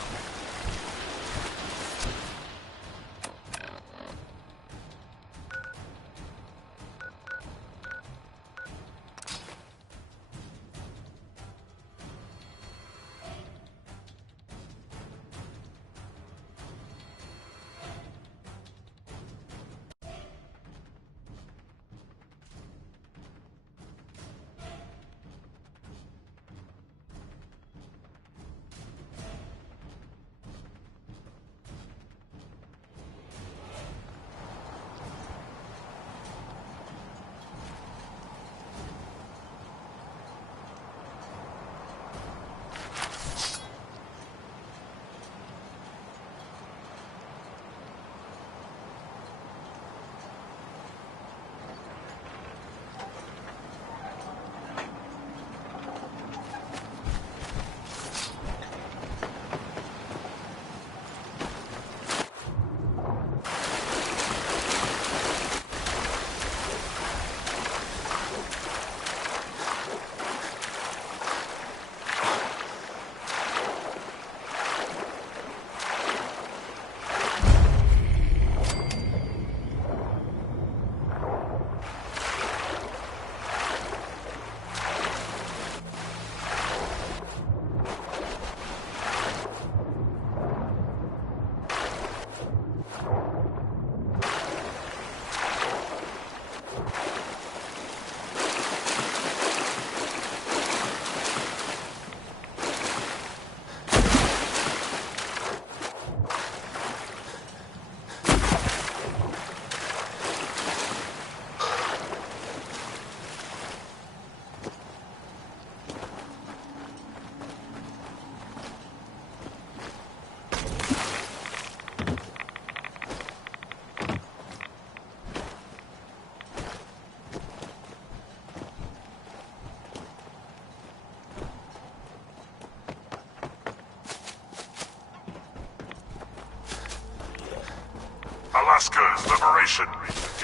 Alaska's liberation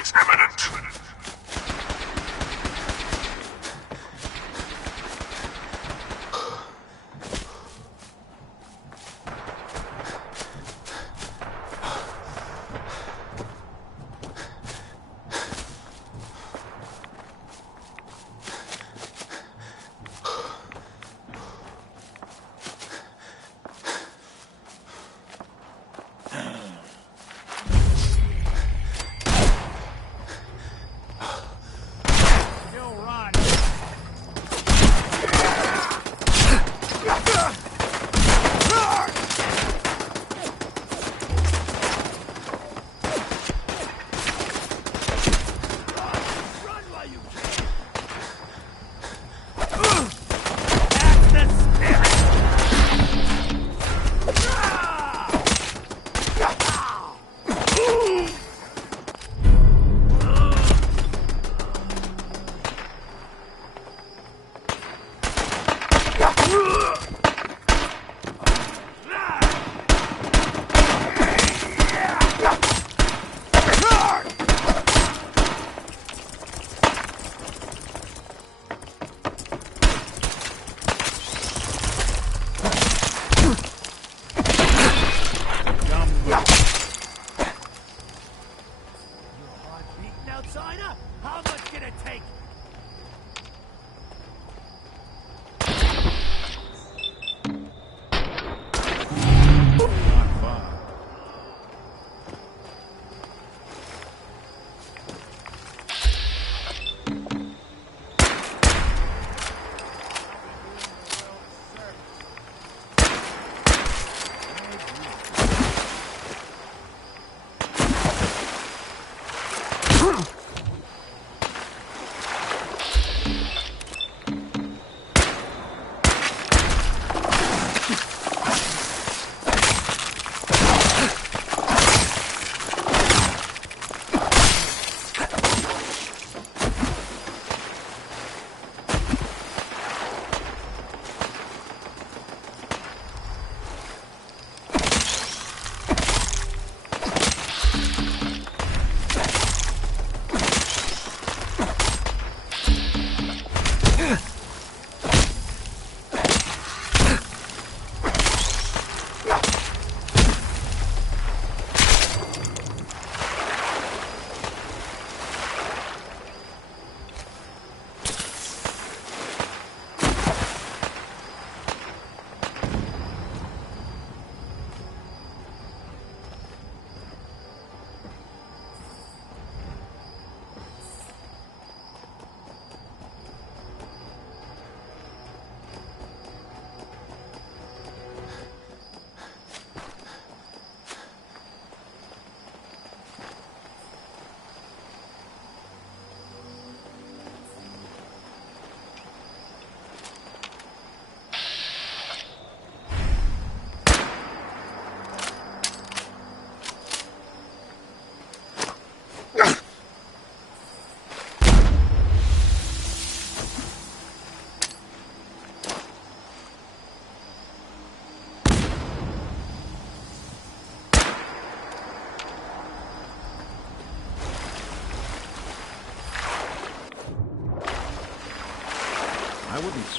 is imminent. Outsider? How much can it take?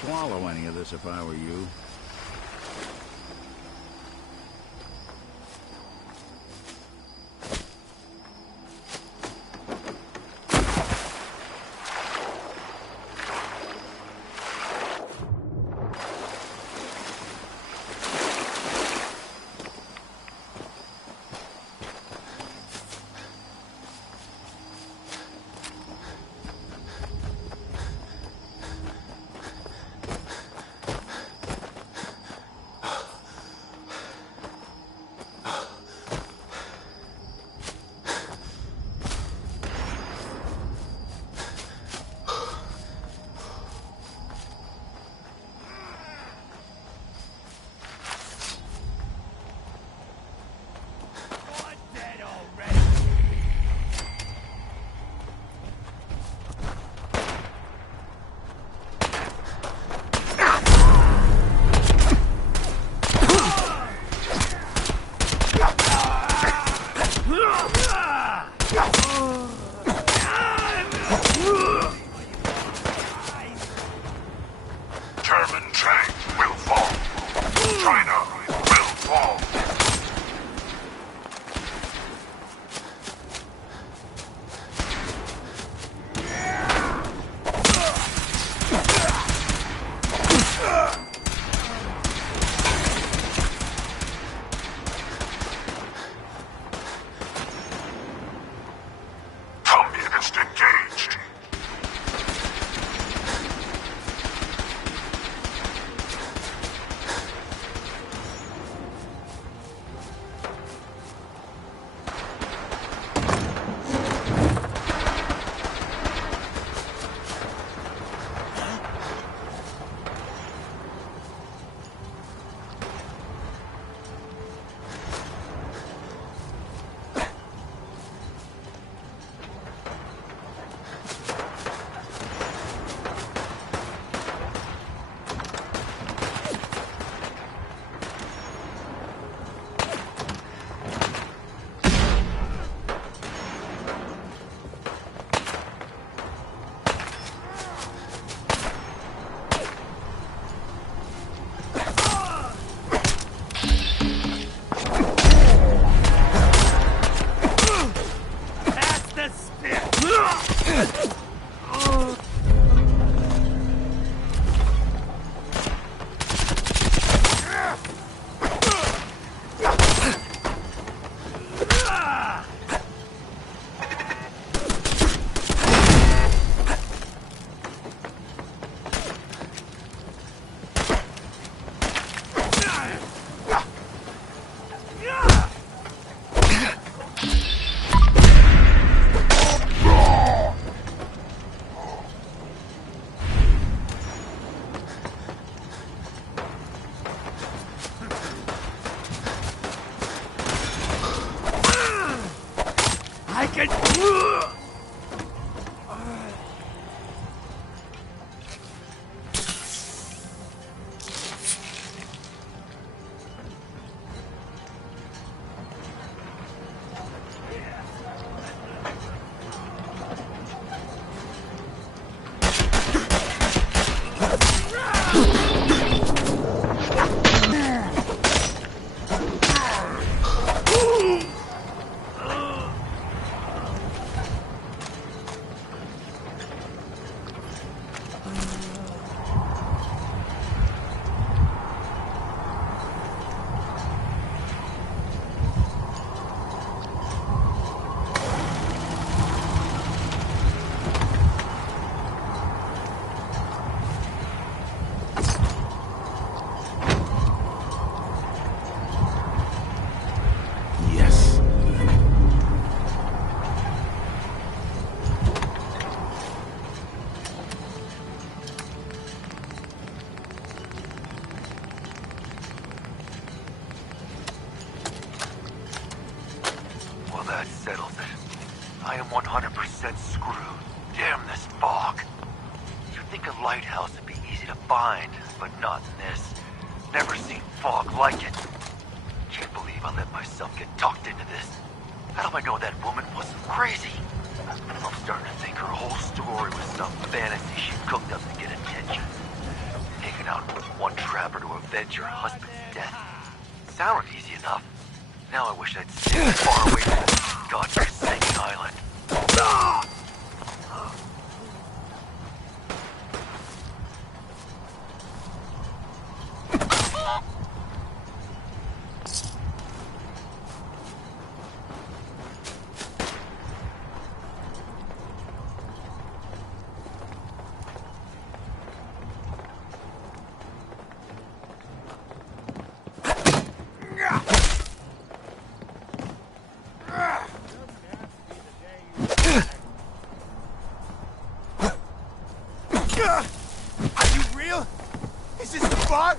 swallow any of this if I were you. one trapper to avenge your husband's death. Sounded easy enough. Now I wish I'd stayed far away from this godforsaken island. Are you real? Is this the fog?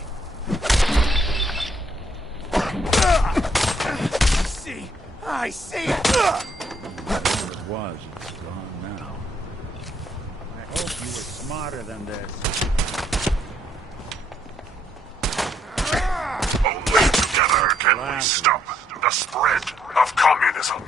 I see it! Whatever it was, it's gone now. I hope you were smarter than this. Only together can we stop the spread of communism.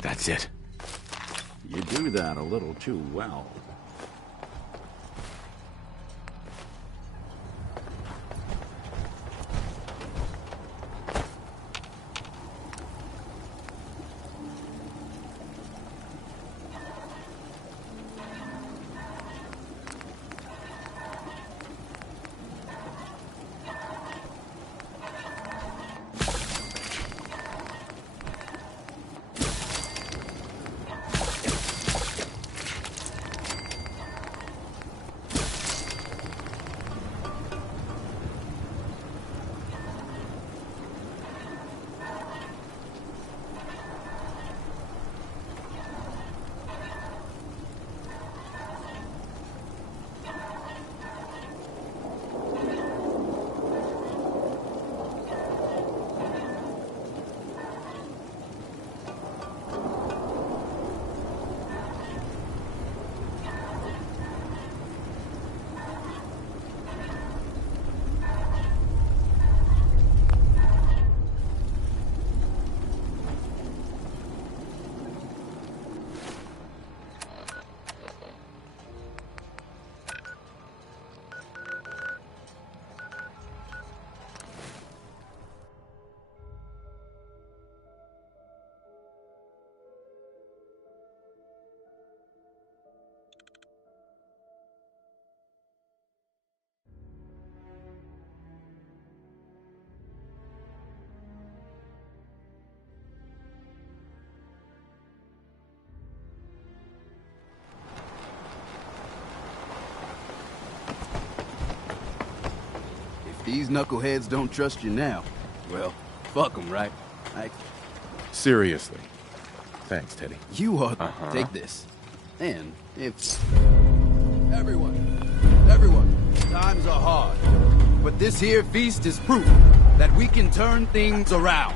That's it. You do that a little too well. These knuckleheads don't trust you now. Well, fuck them, right? Seriously. Thanks, Teddy. You ought to take this. And if... Everyone, times are hard. But this here feast is proof that we can turn things around.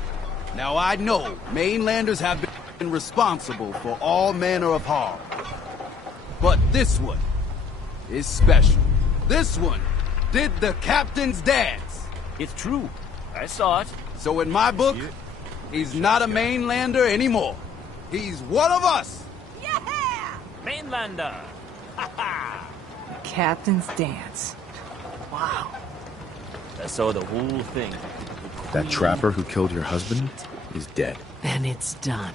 Now I know mainlanders have been responsible for all manner of harm. But this one is special. This one did the captain's dance. It's true. I saw it. So in my book, he's not a mainlander anymore. He's one of us. Mainlander. Ha ha. Captain's dance. Wow. I saw the whole thing. That trapper who killed your husband is dead. And it's done.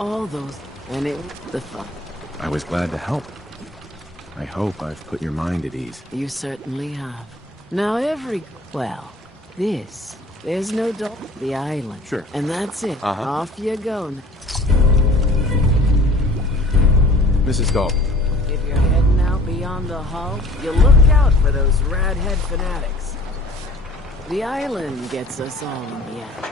All those... And it... The fuck. I was glad to help. I hope I've put your mind at ease. You certainly have. Now well, there's no doubt. The island. Sure. And that's it. Off you go. Mrs. Dalton. If you're heading out beyond the hull, you look out for those radhead fanatics. The island gets us all in the end.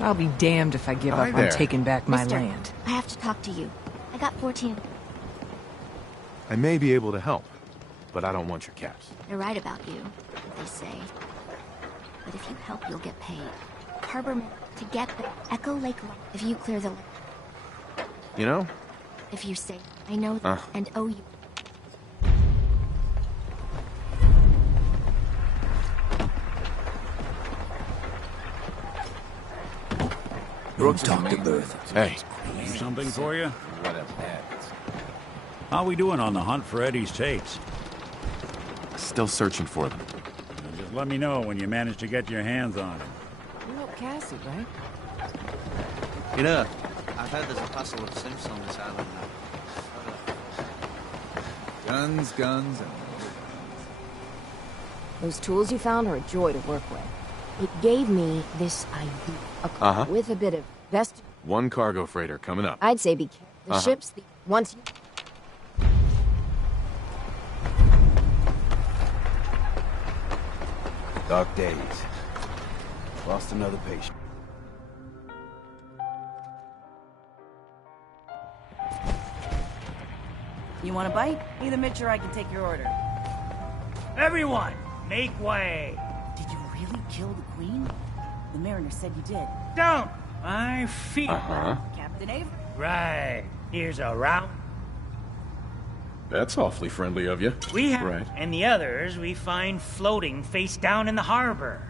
I'll be damned if I give up on taking back my land. I have to talk to you. I got 14. I may be able to help, but I don't want your caps. They're right about you, they say. but if you help, you'll get paid. Harborman, to get the Echo Lake light, if you clear the lake, You know? if you say, I know that, and owe you. Brooks talk to Bertha. Hey. Something for you? Whatever happens. How we doing on the hunt for Eddie's tapes? Still searching for them. Just let me know when you manage to get your hands on them. You help Cassie, right? You know, I've heard there's a hustle of Simps on this island now. Guns, guns, and... Those tools you found are a joy to work with. It gave me this idea. A car with a bit of vest. One cargo freighter coming up. I'd say be careful. The ship's the... Once you... Dark days. Lost another patient. You want a bite? Either Mitch or I can take your order. Everyone, make way. Did you really kill the Queen? The Mariner said you did. Don't. My feet. Captain Avery? Right. Here's a round. That's awfully friendly of you. We have, Right. and the others we find floating face down in the harbor.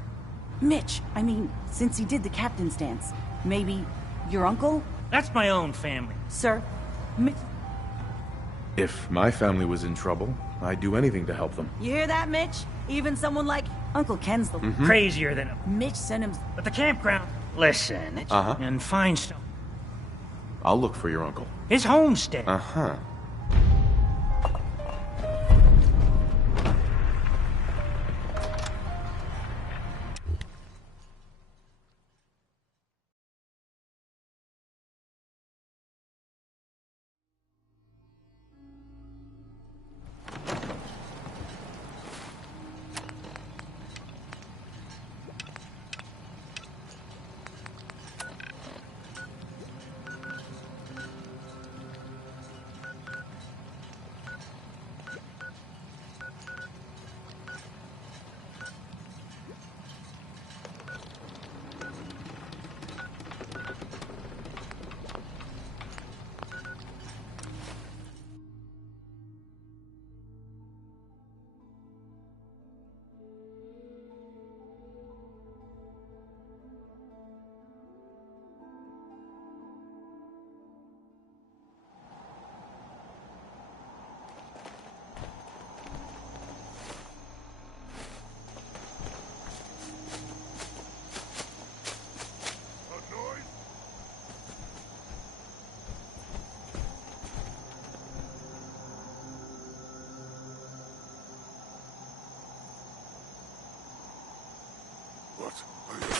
Mitch, I mean, since he did the captain's dance, maybe your uncle? That's my own family. Sir, Mitch... If my family was in trouble, I'd do anything to help them. You hear that, Mitch? Even someone like Uncle Ken's the... Crazier than... Mitch sent him... But the campground... Listen, it's... And find some... I'll look for your uncle. His homestead.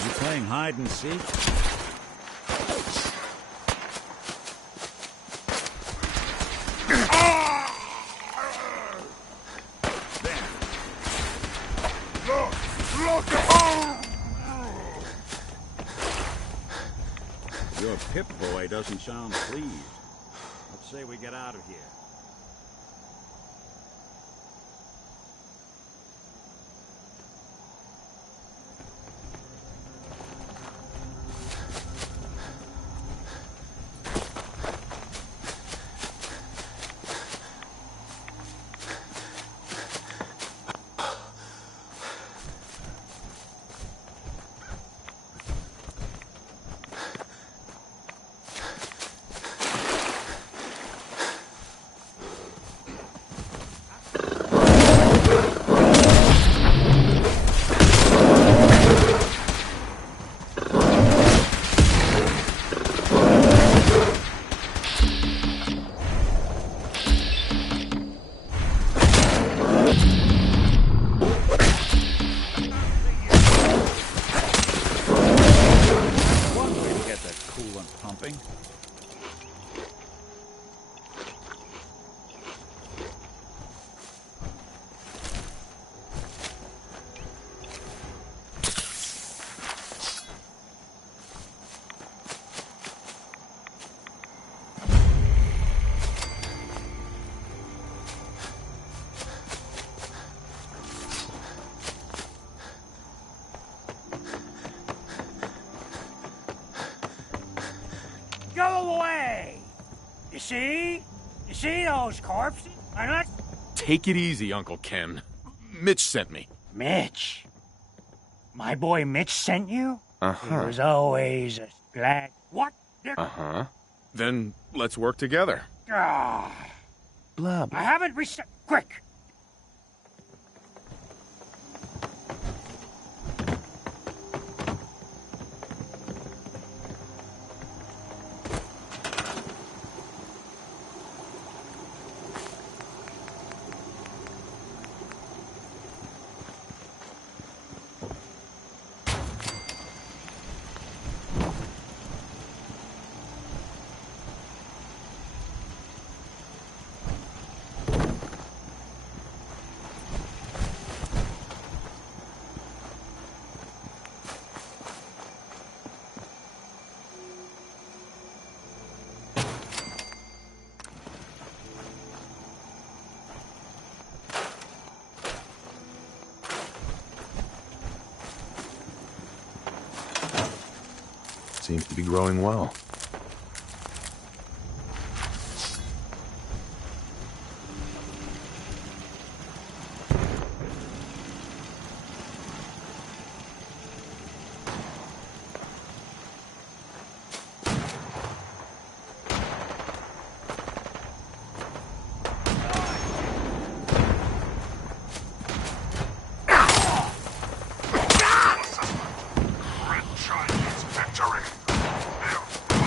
You playing hide and seek? Your Pip-Boy doesn't sound pleased. Let's say we get out of here. see? You see those corpses? I'm not... Take it easy, Uncle Ken. Mitch sent me. Mitch? My boy Mitch sent you? Uh-huh. He was always glad... What? Uh-huh. Then let's work together. Ah. Blah, I haven't reset... Quick! Seems to be growing well. Red Chinese victory. They'll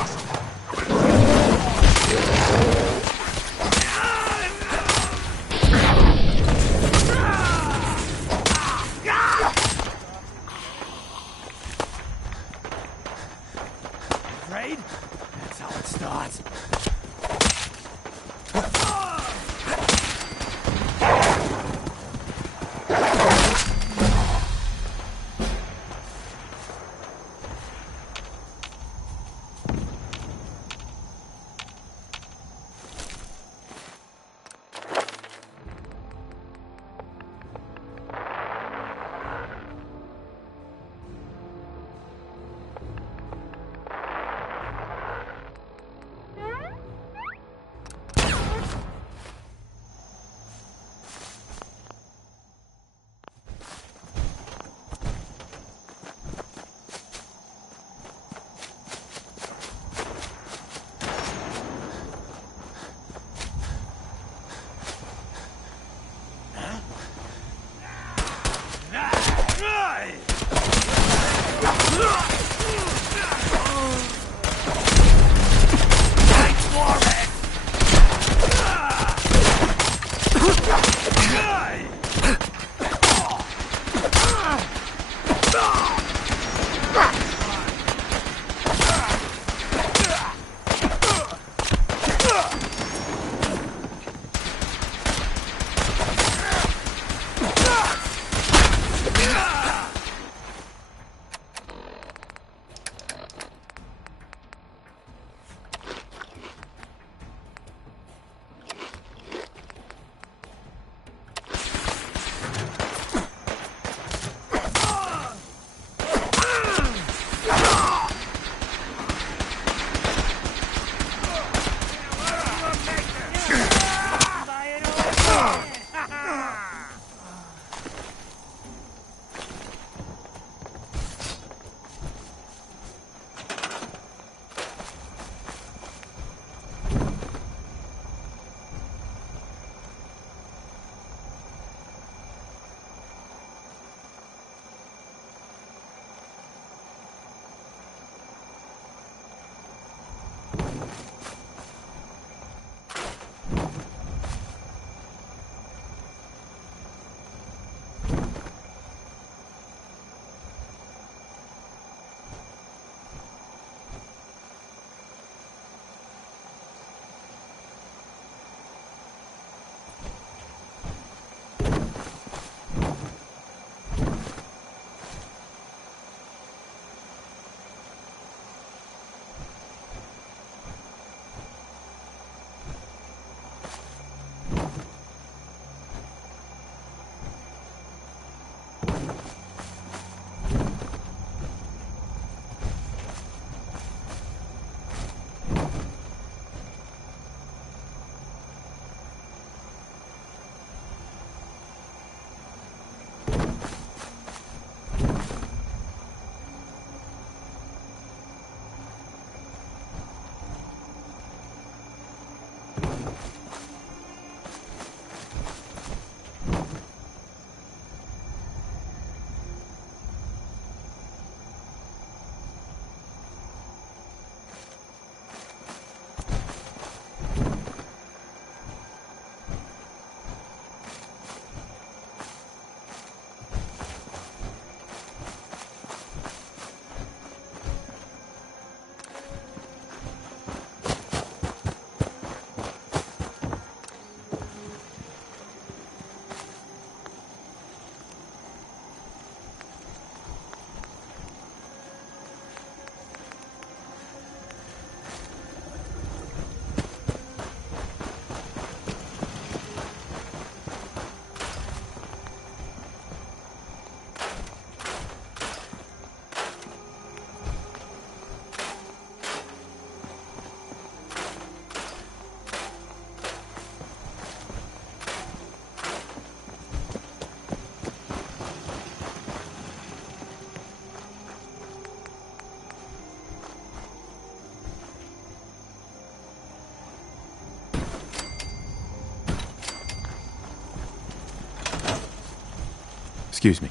Excuse me.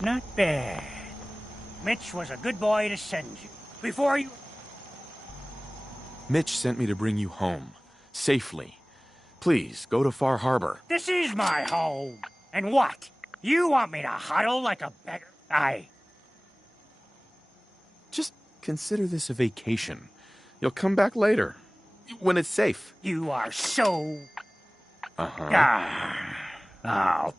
Not bad. Mitch was a good boy to send you. Before you... Mitch sent me to bring you home. Safely. Please, go to Far Harbor. This is my home. And what? You want me to huddle like a beggar? Just consider this a vacation. You'll come back later. When it's safe. You are so... Uh-huh. Oh.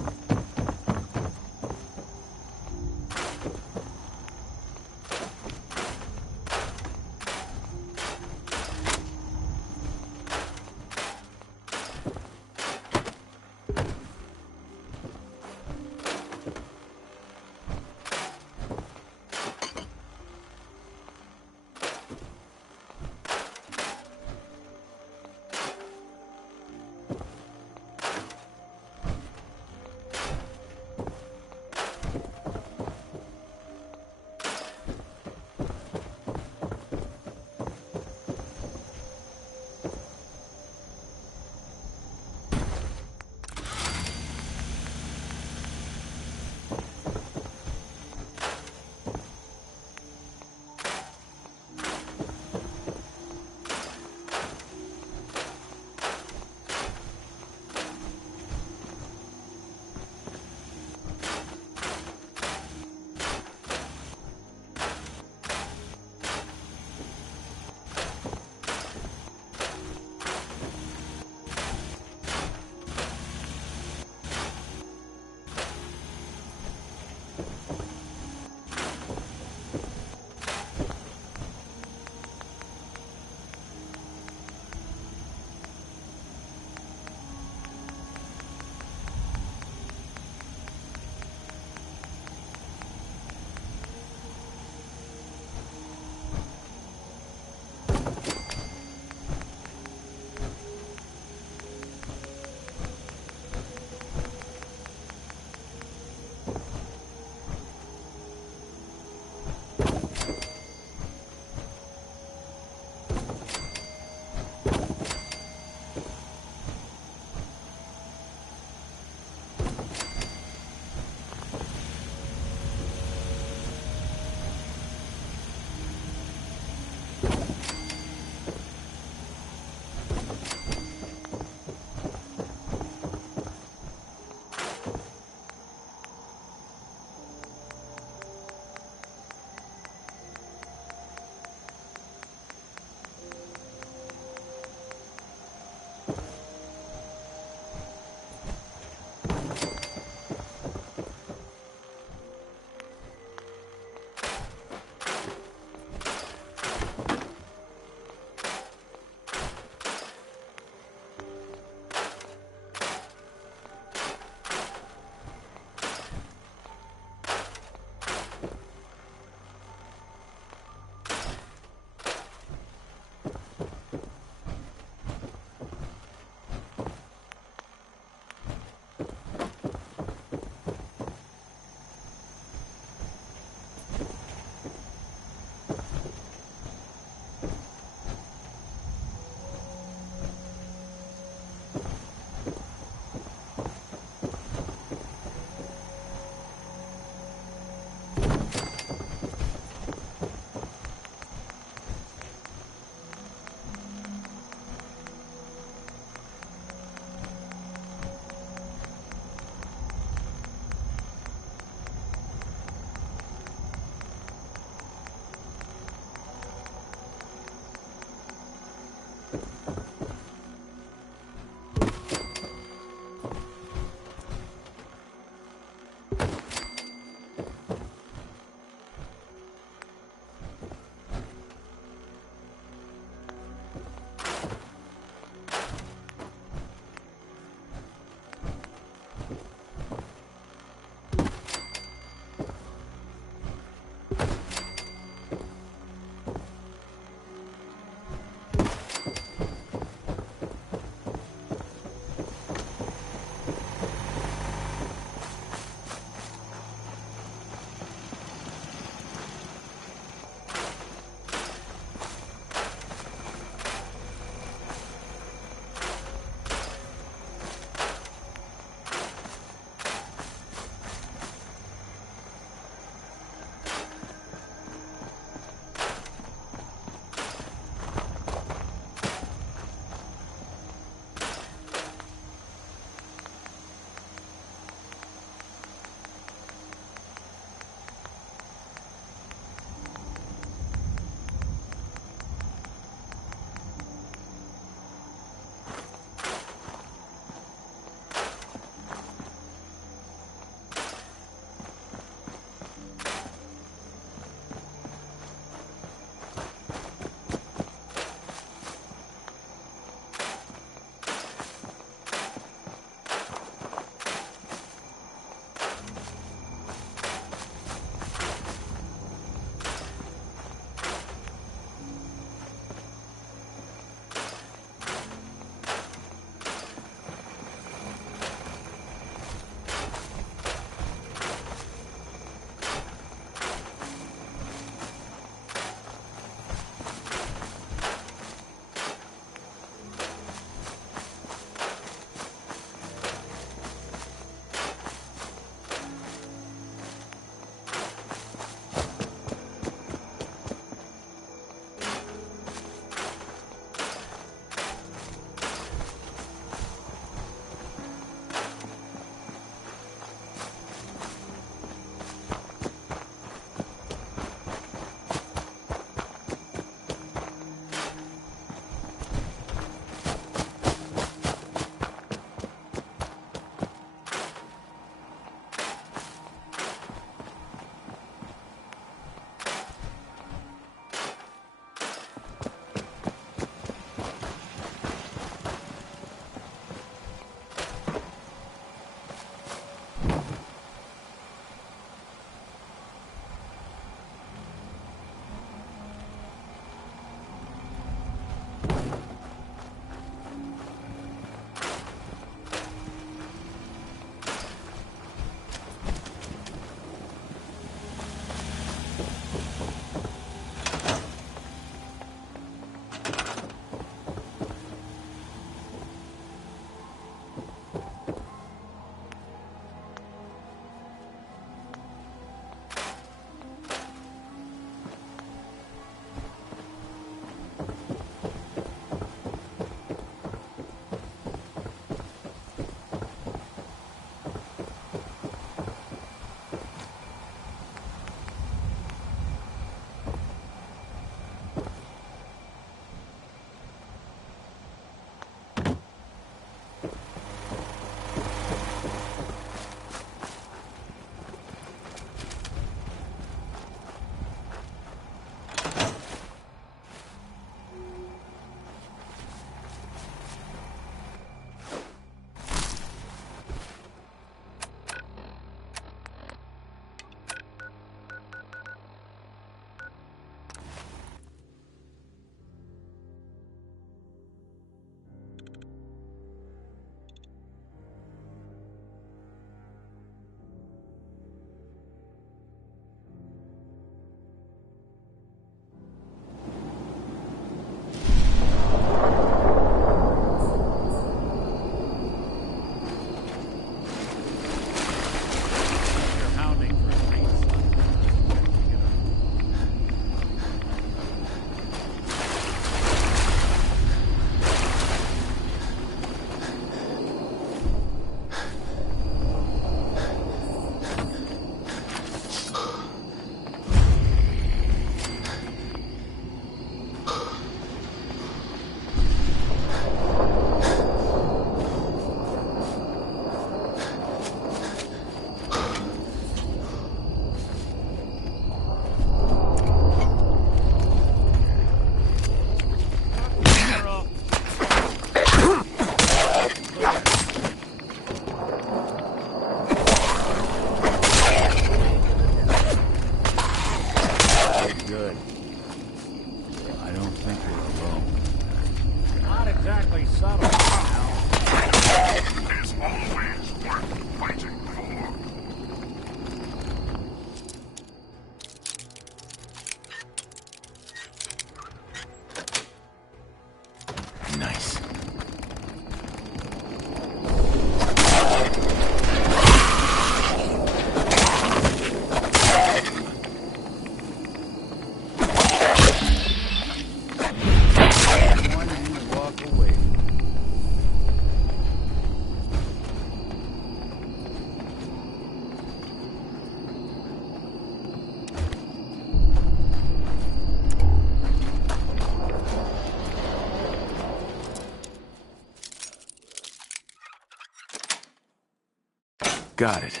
Got it.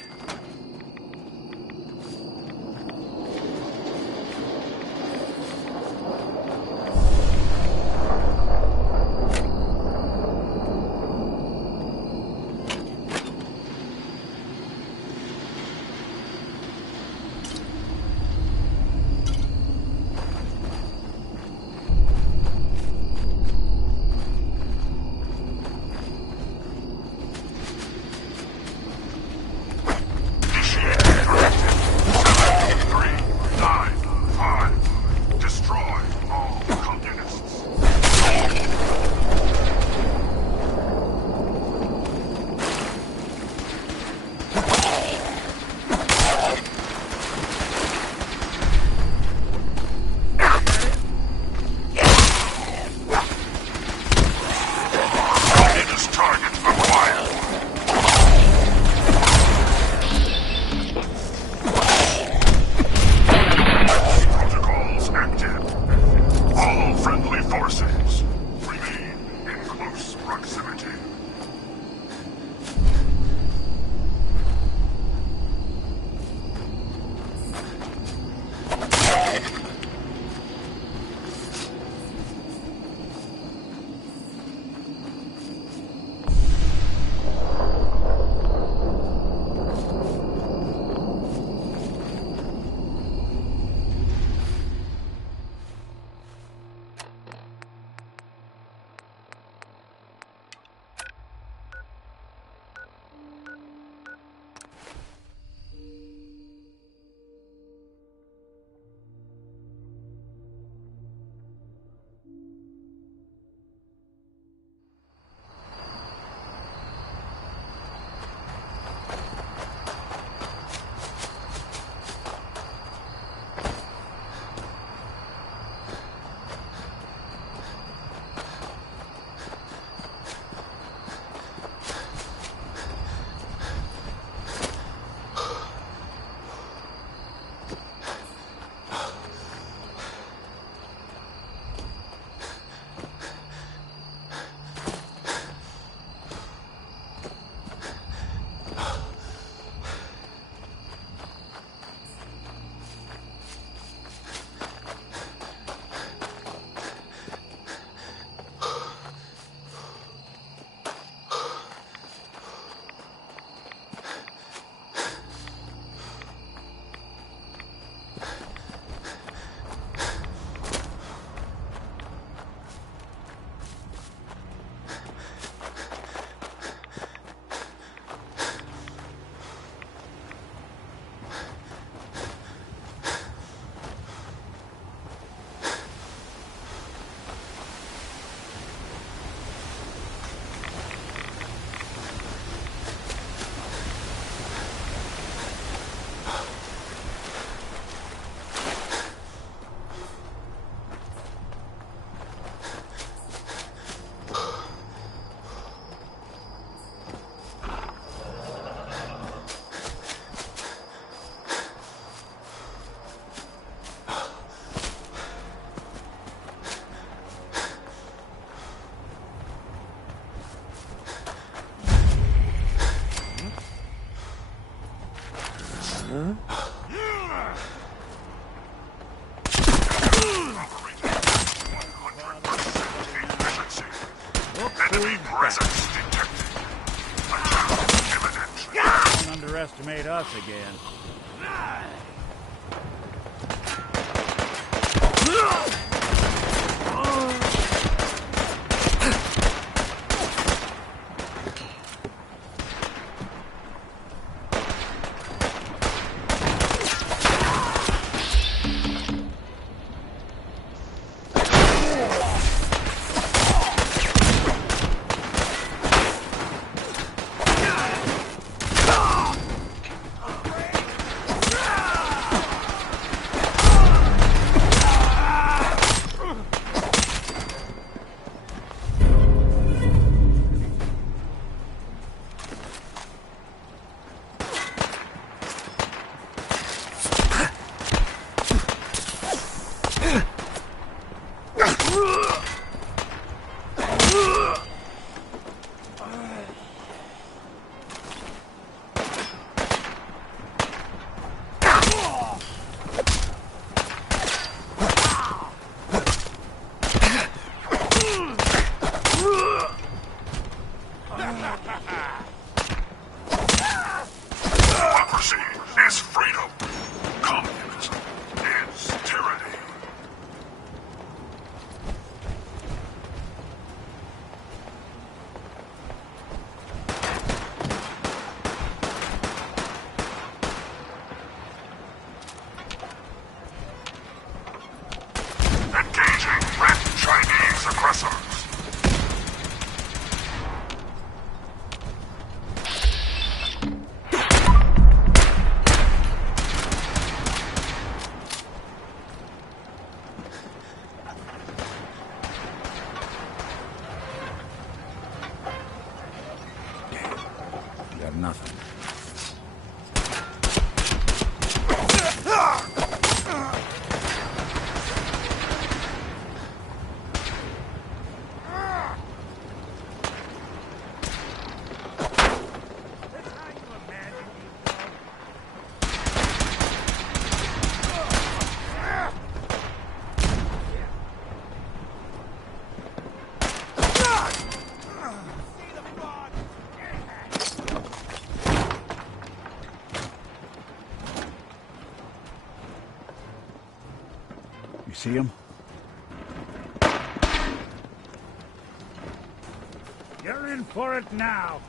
Enemy presence detected. Attack imminent. Don't underestimate us again. nothing. You see him? You're in for it now.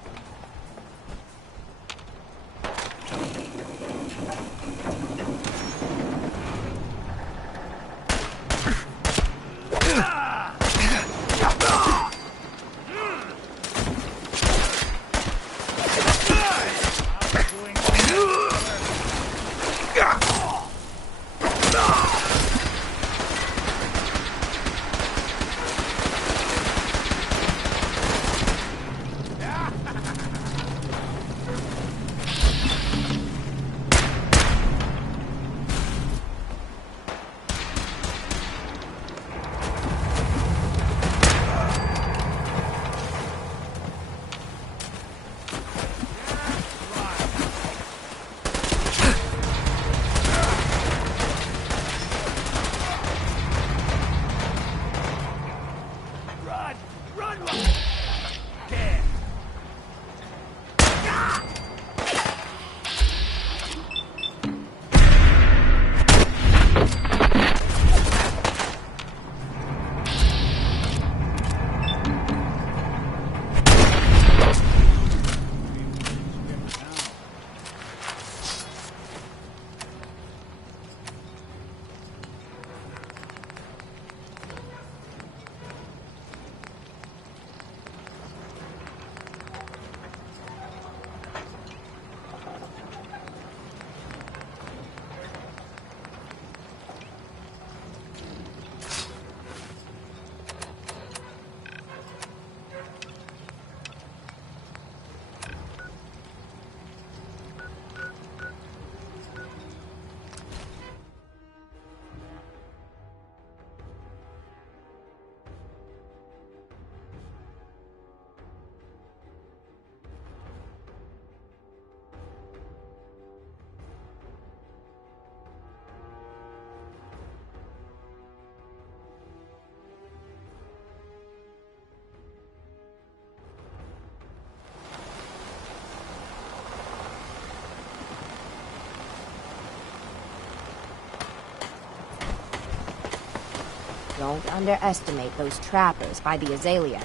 Don't underestimate those trappers by the Azalea.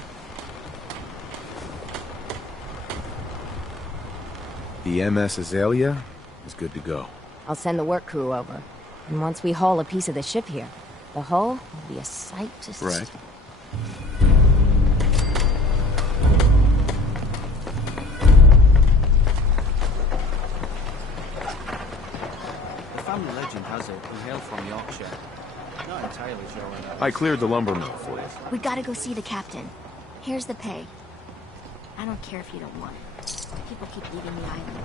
The MS Azalea is good to go. I'll send the work crew over. And once we haul a piece of the ship here, the hull will be a sight to see. Right. The family legend has it he hailed from Yorkshire. Not entirely sure where that I cleared the lumber mill for you. We gotta go see the captain. Here's the pay. I don't care if you don't want it. People keep leaving the island.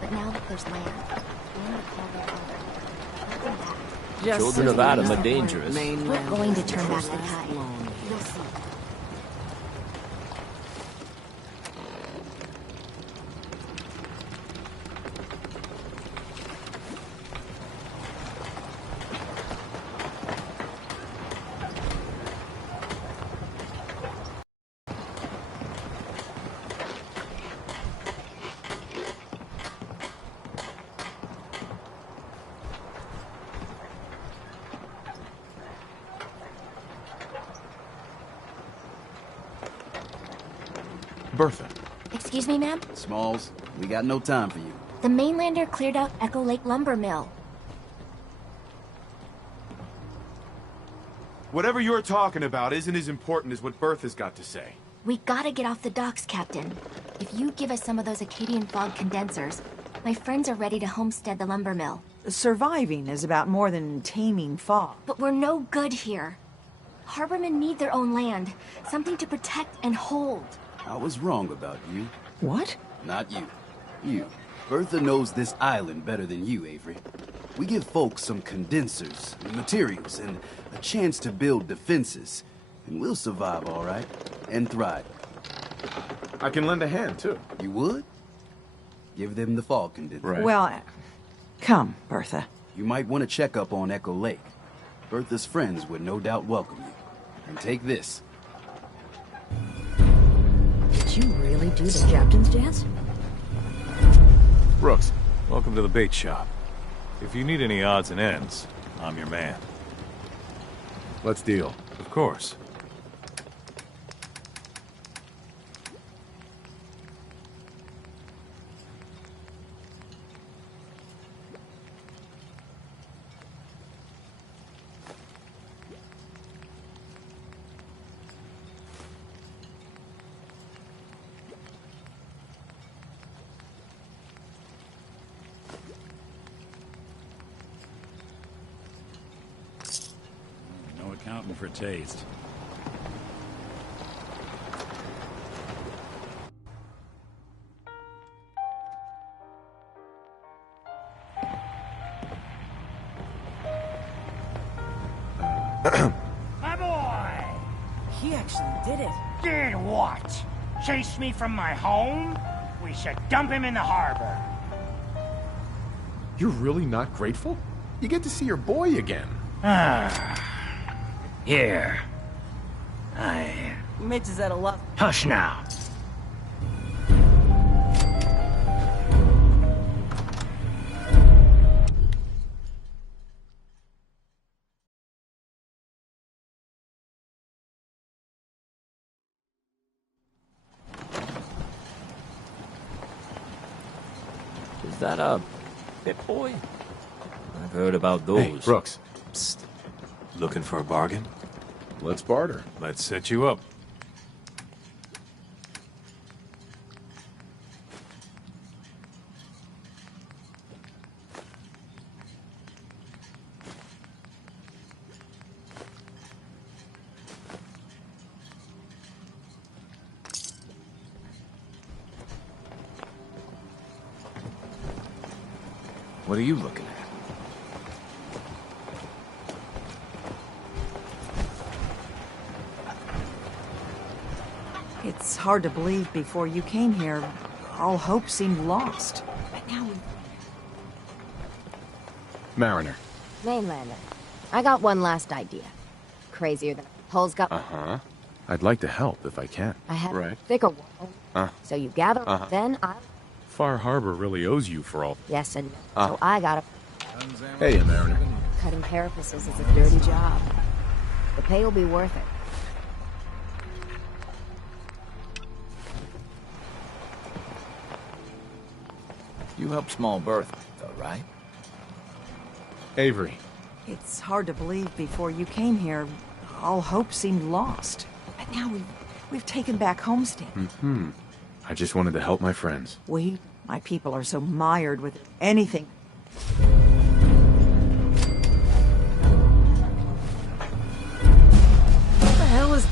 But now that there's land, we're gonna call their own. Nothing bad. Children of Adam are dangerous. We're going to turn back the tide. You'll see. Bertha. Excuse me, ma'am? Smalls, we got no time for you. The mainlander cleared out Echo Lake Lumber Mill. Whatever you're talking about isn't as important as what Bertha's got to say. We gotta get off the docks, Captain. If you give us some of those Acadian fog condensers, my friends are ready to homestead the lumber mill. Surviving is about more than taming fog. But we're no good here. Harbormen need their own land, something to protect and hold. I was wrong about you. What? Not you. You. Bertha knows this island better than you, Avery. We give folks some condensers, materials, and a chance to build defenses. And we'll survive all right. And thrive. I can lend a hand, too. You would? Give them the fog condenser. Right. Well, come, Bertha. You might want to check up on Echo Lake. Bertha's friends would no doubt welcome you. And take this. Did you really do the captain's dance? Brooks, welcome to the bait shop. If you need any odds and ends, I'm your man. Let's deal. Of course. No accounting for taste. My boy! He actually did it. Did what? Chase me from my home? We should dump him in the harbor. You're really not grateful? You get to see your boy again. Here. Mitch is at a lot. Hush now. Is that a Pip Boy? I've heard about those. Hey, Brooks. Psst. Looking for a bargain? Let's barter. Let's set you up. What are you looking at? It's hard to believe before you came here, all hope seemed lost. But now Mariner. Mainlander. I got one last idea. Crazier than Hull's got. Uh-huh. I'd like to help if I can. I have Right. a thicker one. So you gather, then I. Far Harbor really owes you for all... Yes and no. So I gotta. Hey, Mariner. Cutting carapaces is a dirty job. The pay will be worth it. You helped Small Bertha, though, right? Avery. it's hard to believe before you came here, all hope seemed lost. But now we've taken back Homestead. Mm-hmm. I just wanted to help my friends. My people are so mired with anything. What the hell is...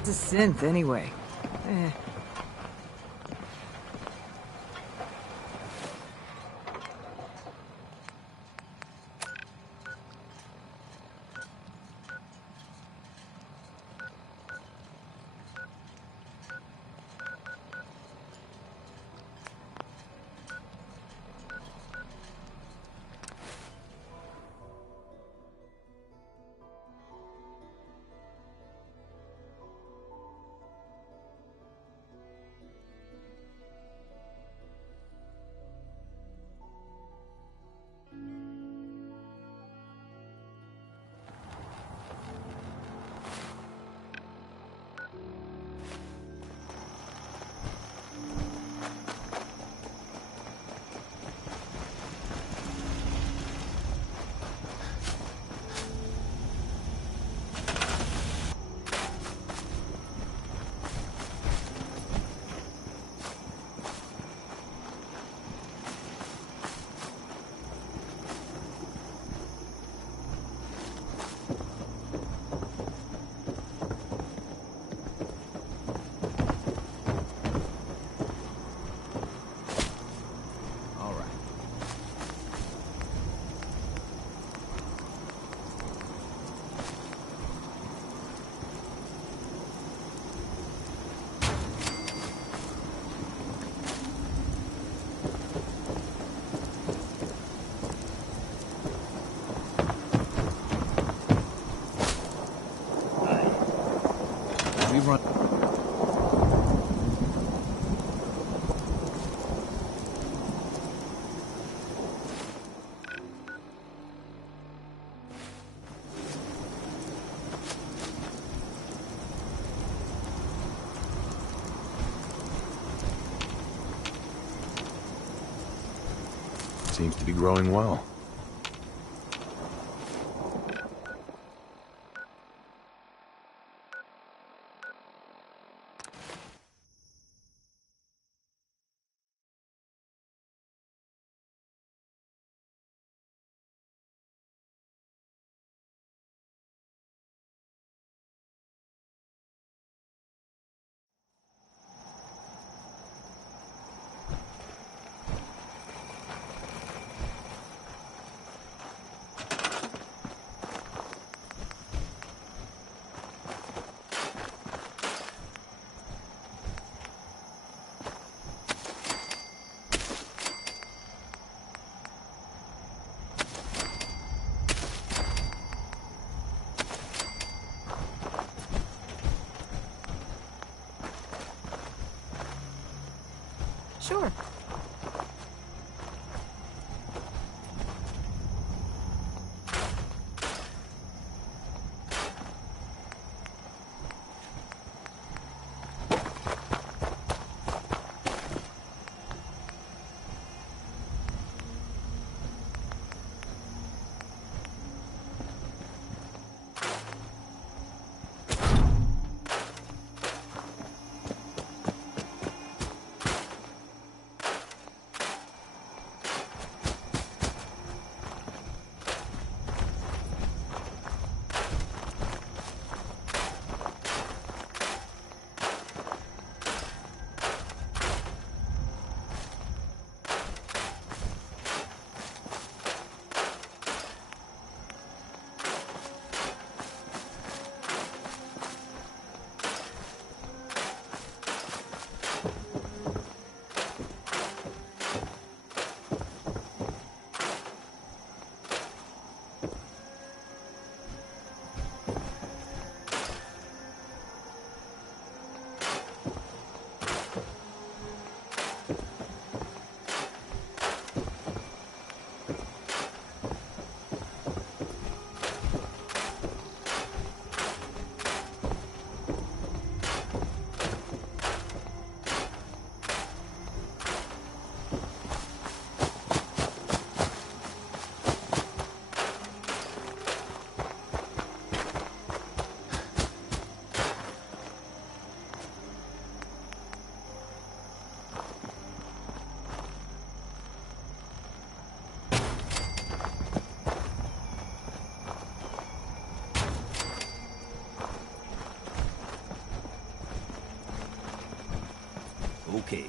It's a synth, anyway. seems to be growing well. Sure. Okay.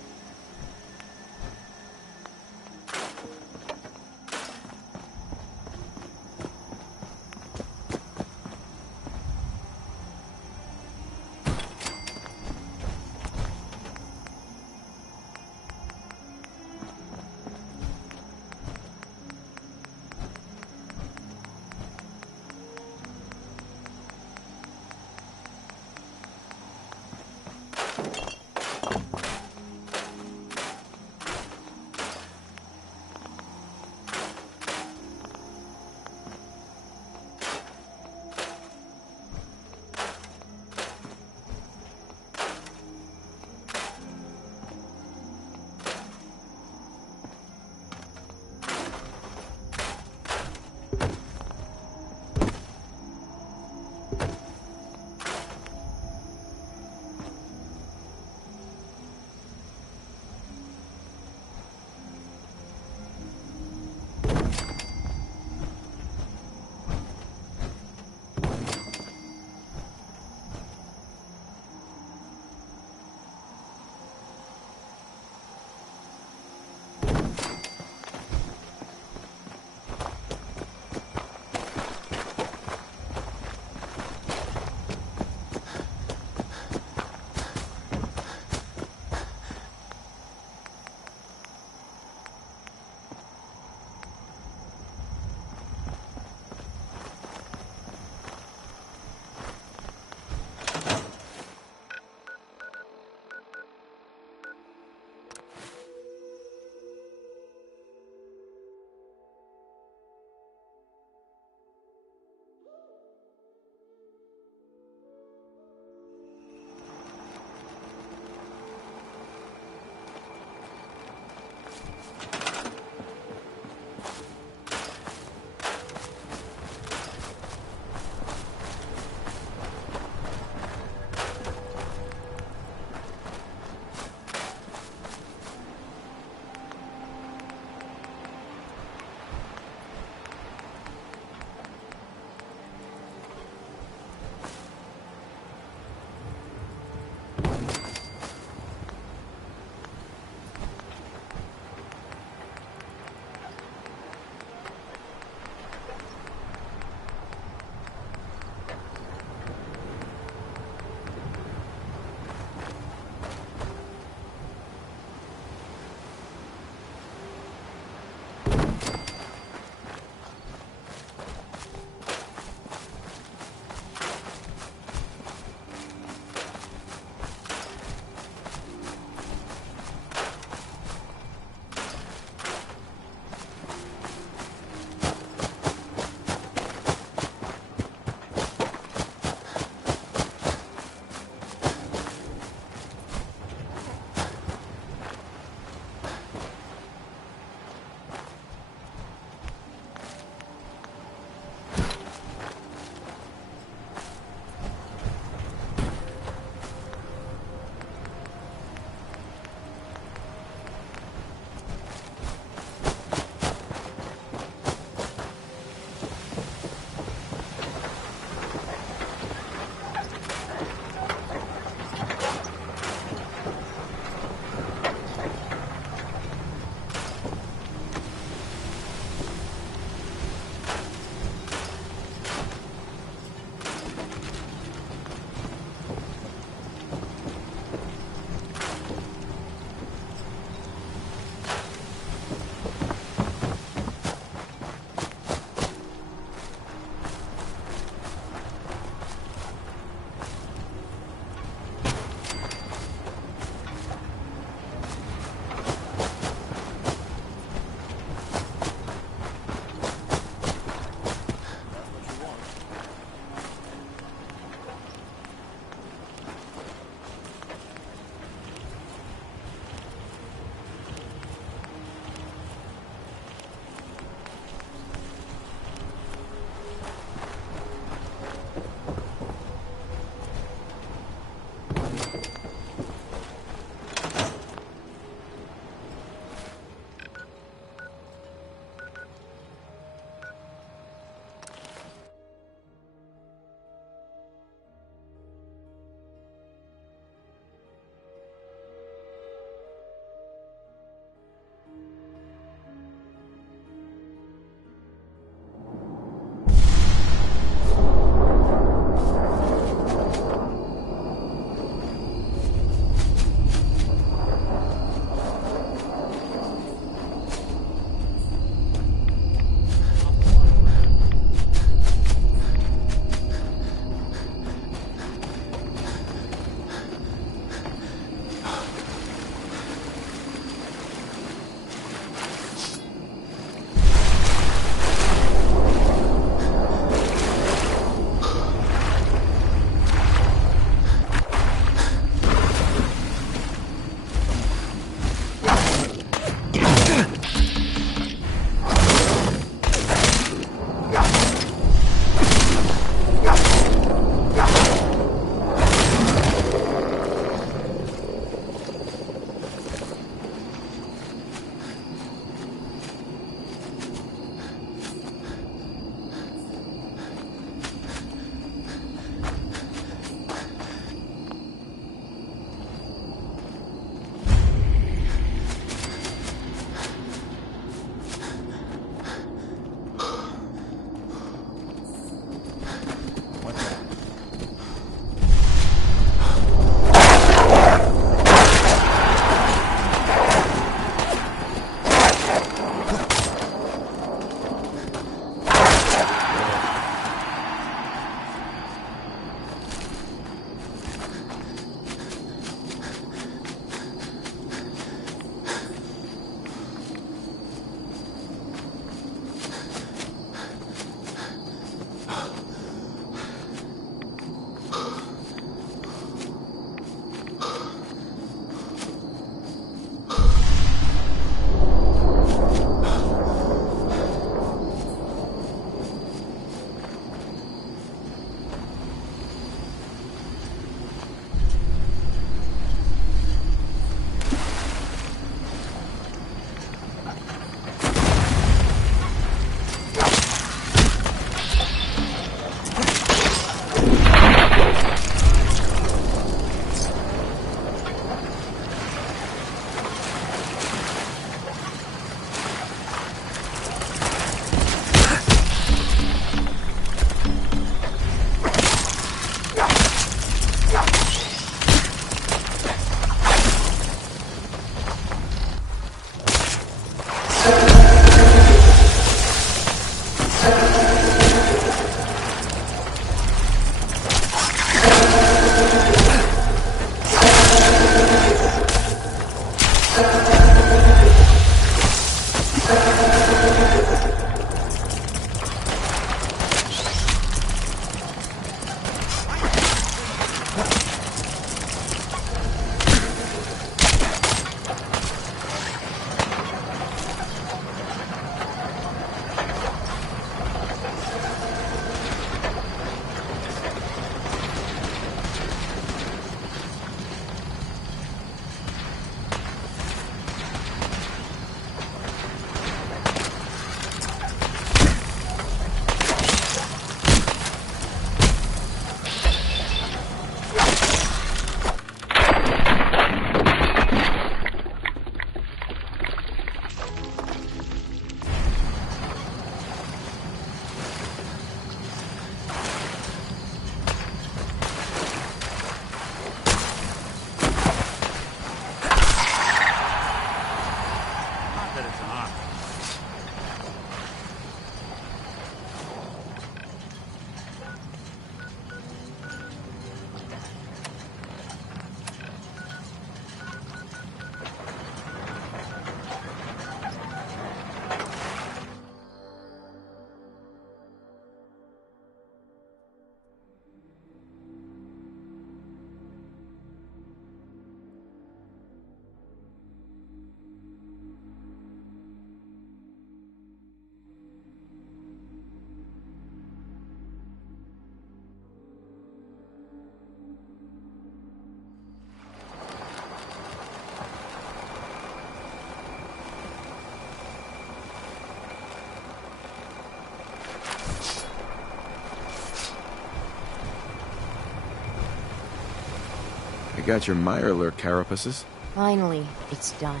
You got your Mirelurk carapaces? Finally, it's done.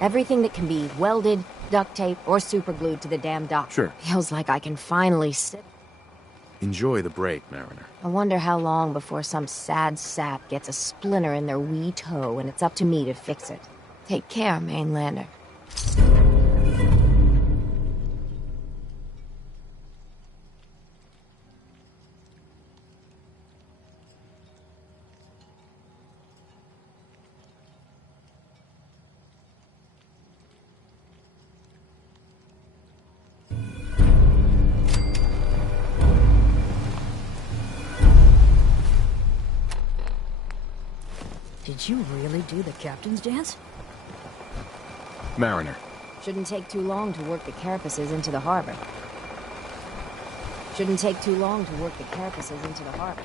Everything that can be welded, duct tape, or superglued to the damn dock. Sure. Feels like I can finally sit. Enjoy the break, Mariner. I wonder how long before some sad sap gets a splinter in their wee toe and it's up to me to fix it. Take care, Mainlander. Did you really do the captain's dance? Mariner. Shouldn't take too long to work the carapaces into the harbor. Shouldn't take too long to work the carapaces into the harbor.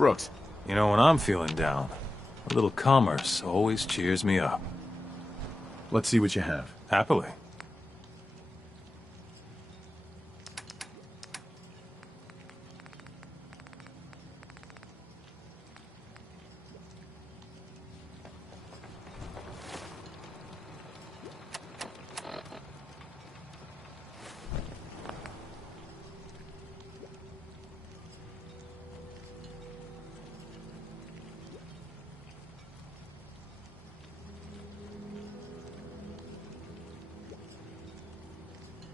Brooks. You know, when I'm feeling down, a little commerce always cheers me up. Let's see what you have. Happily.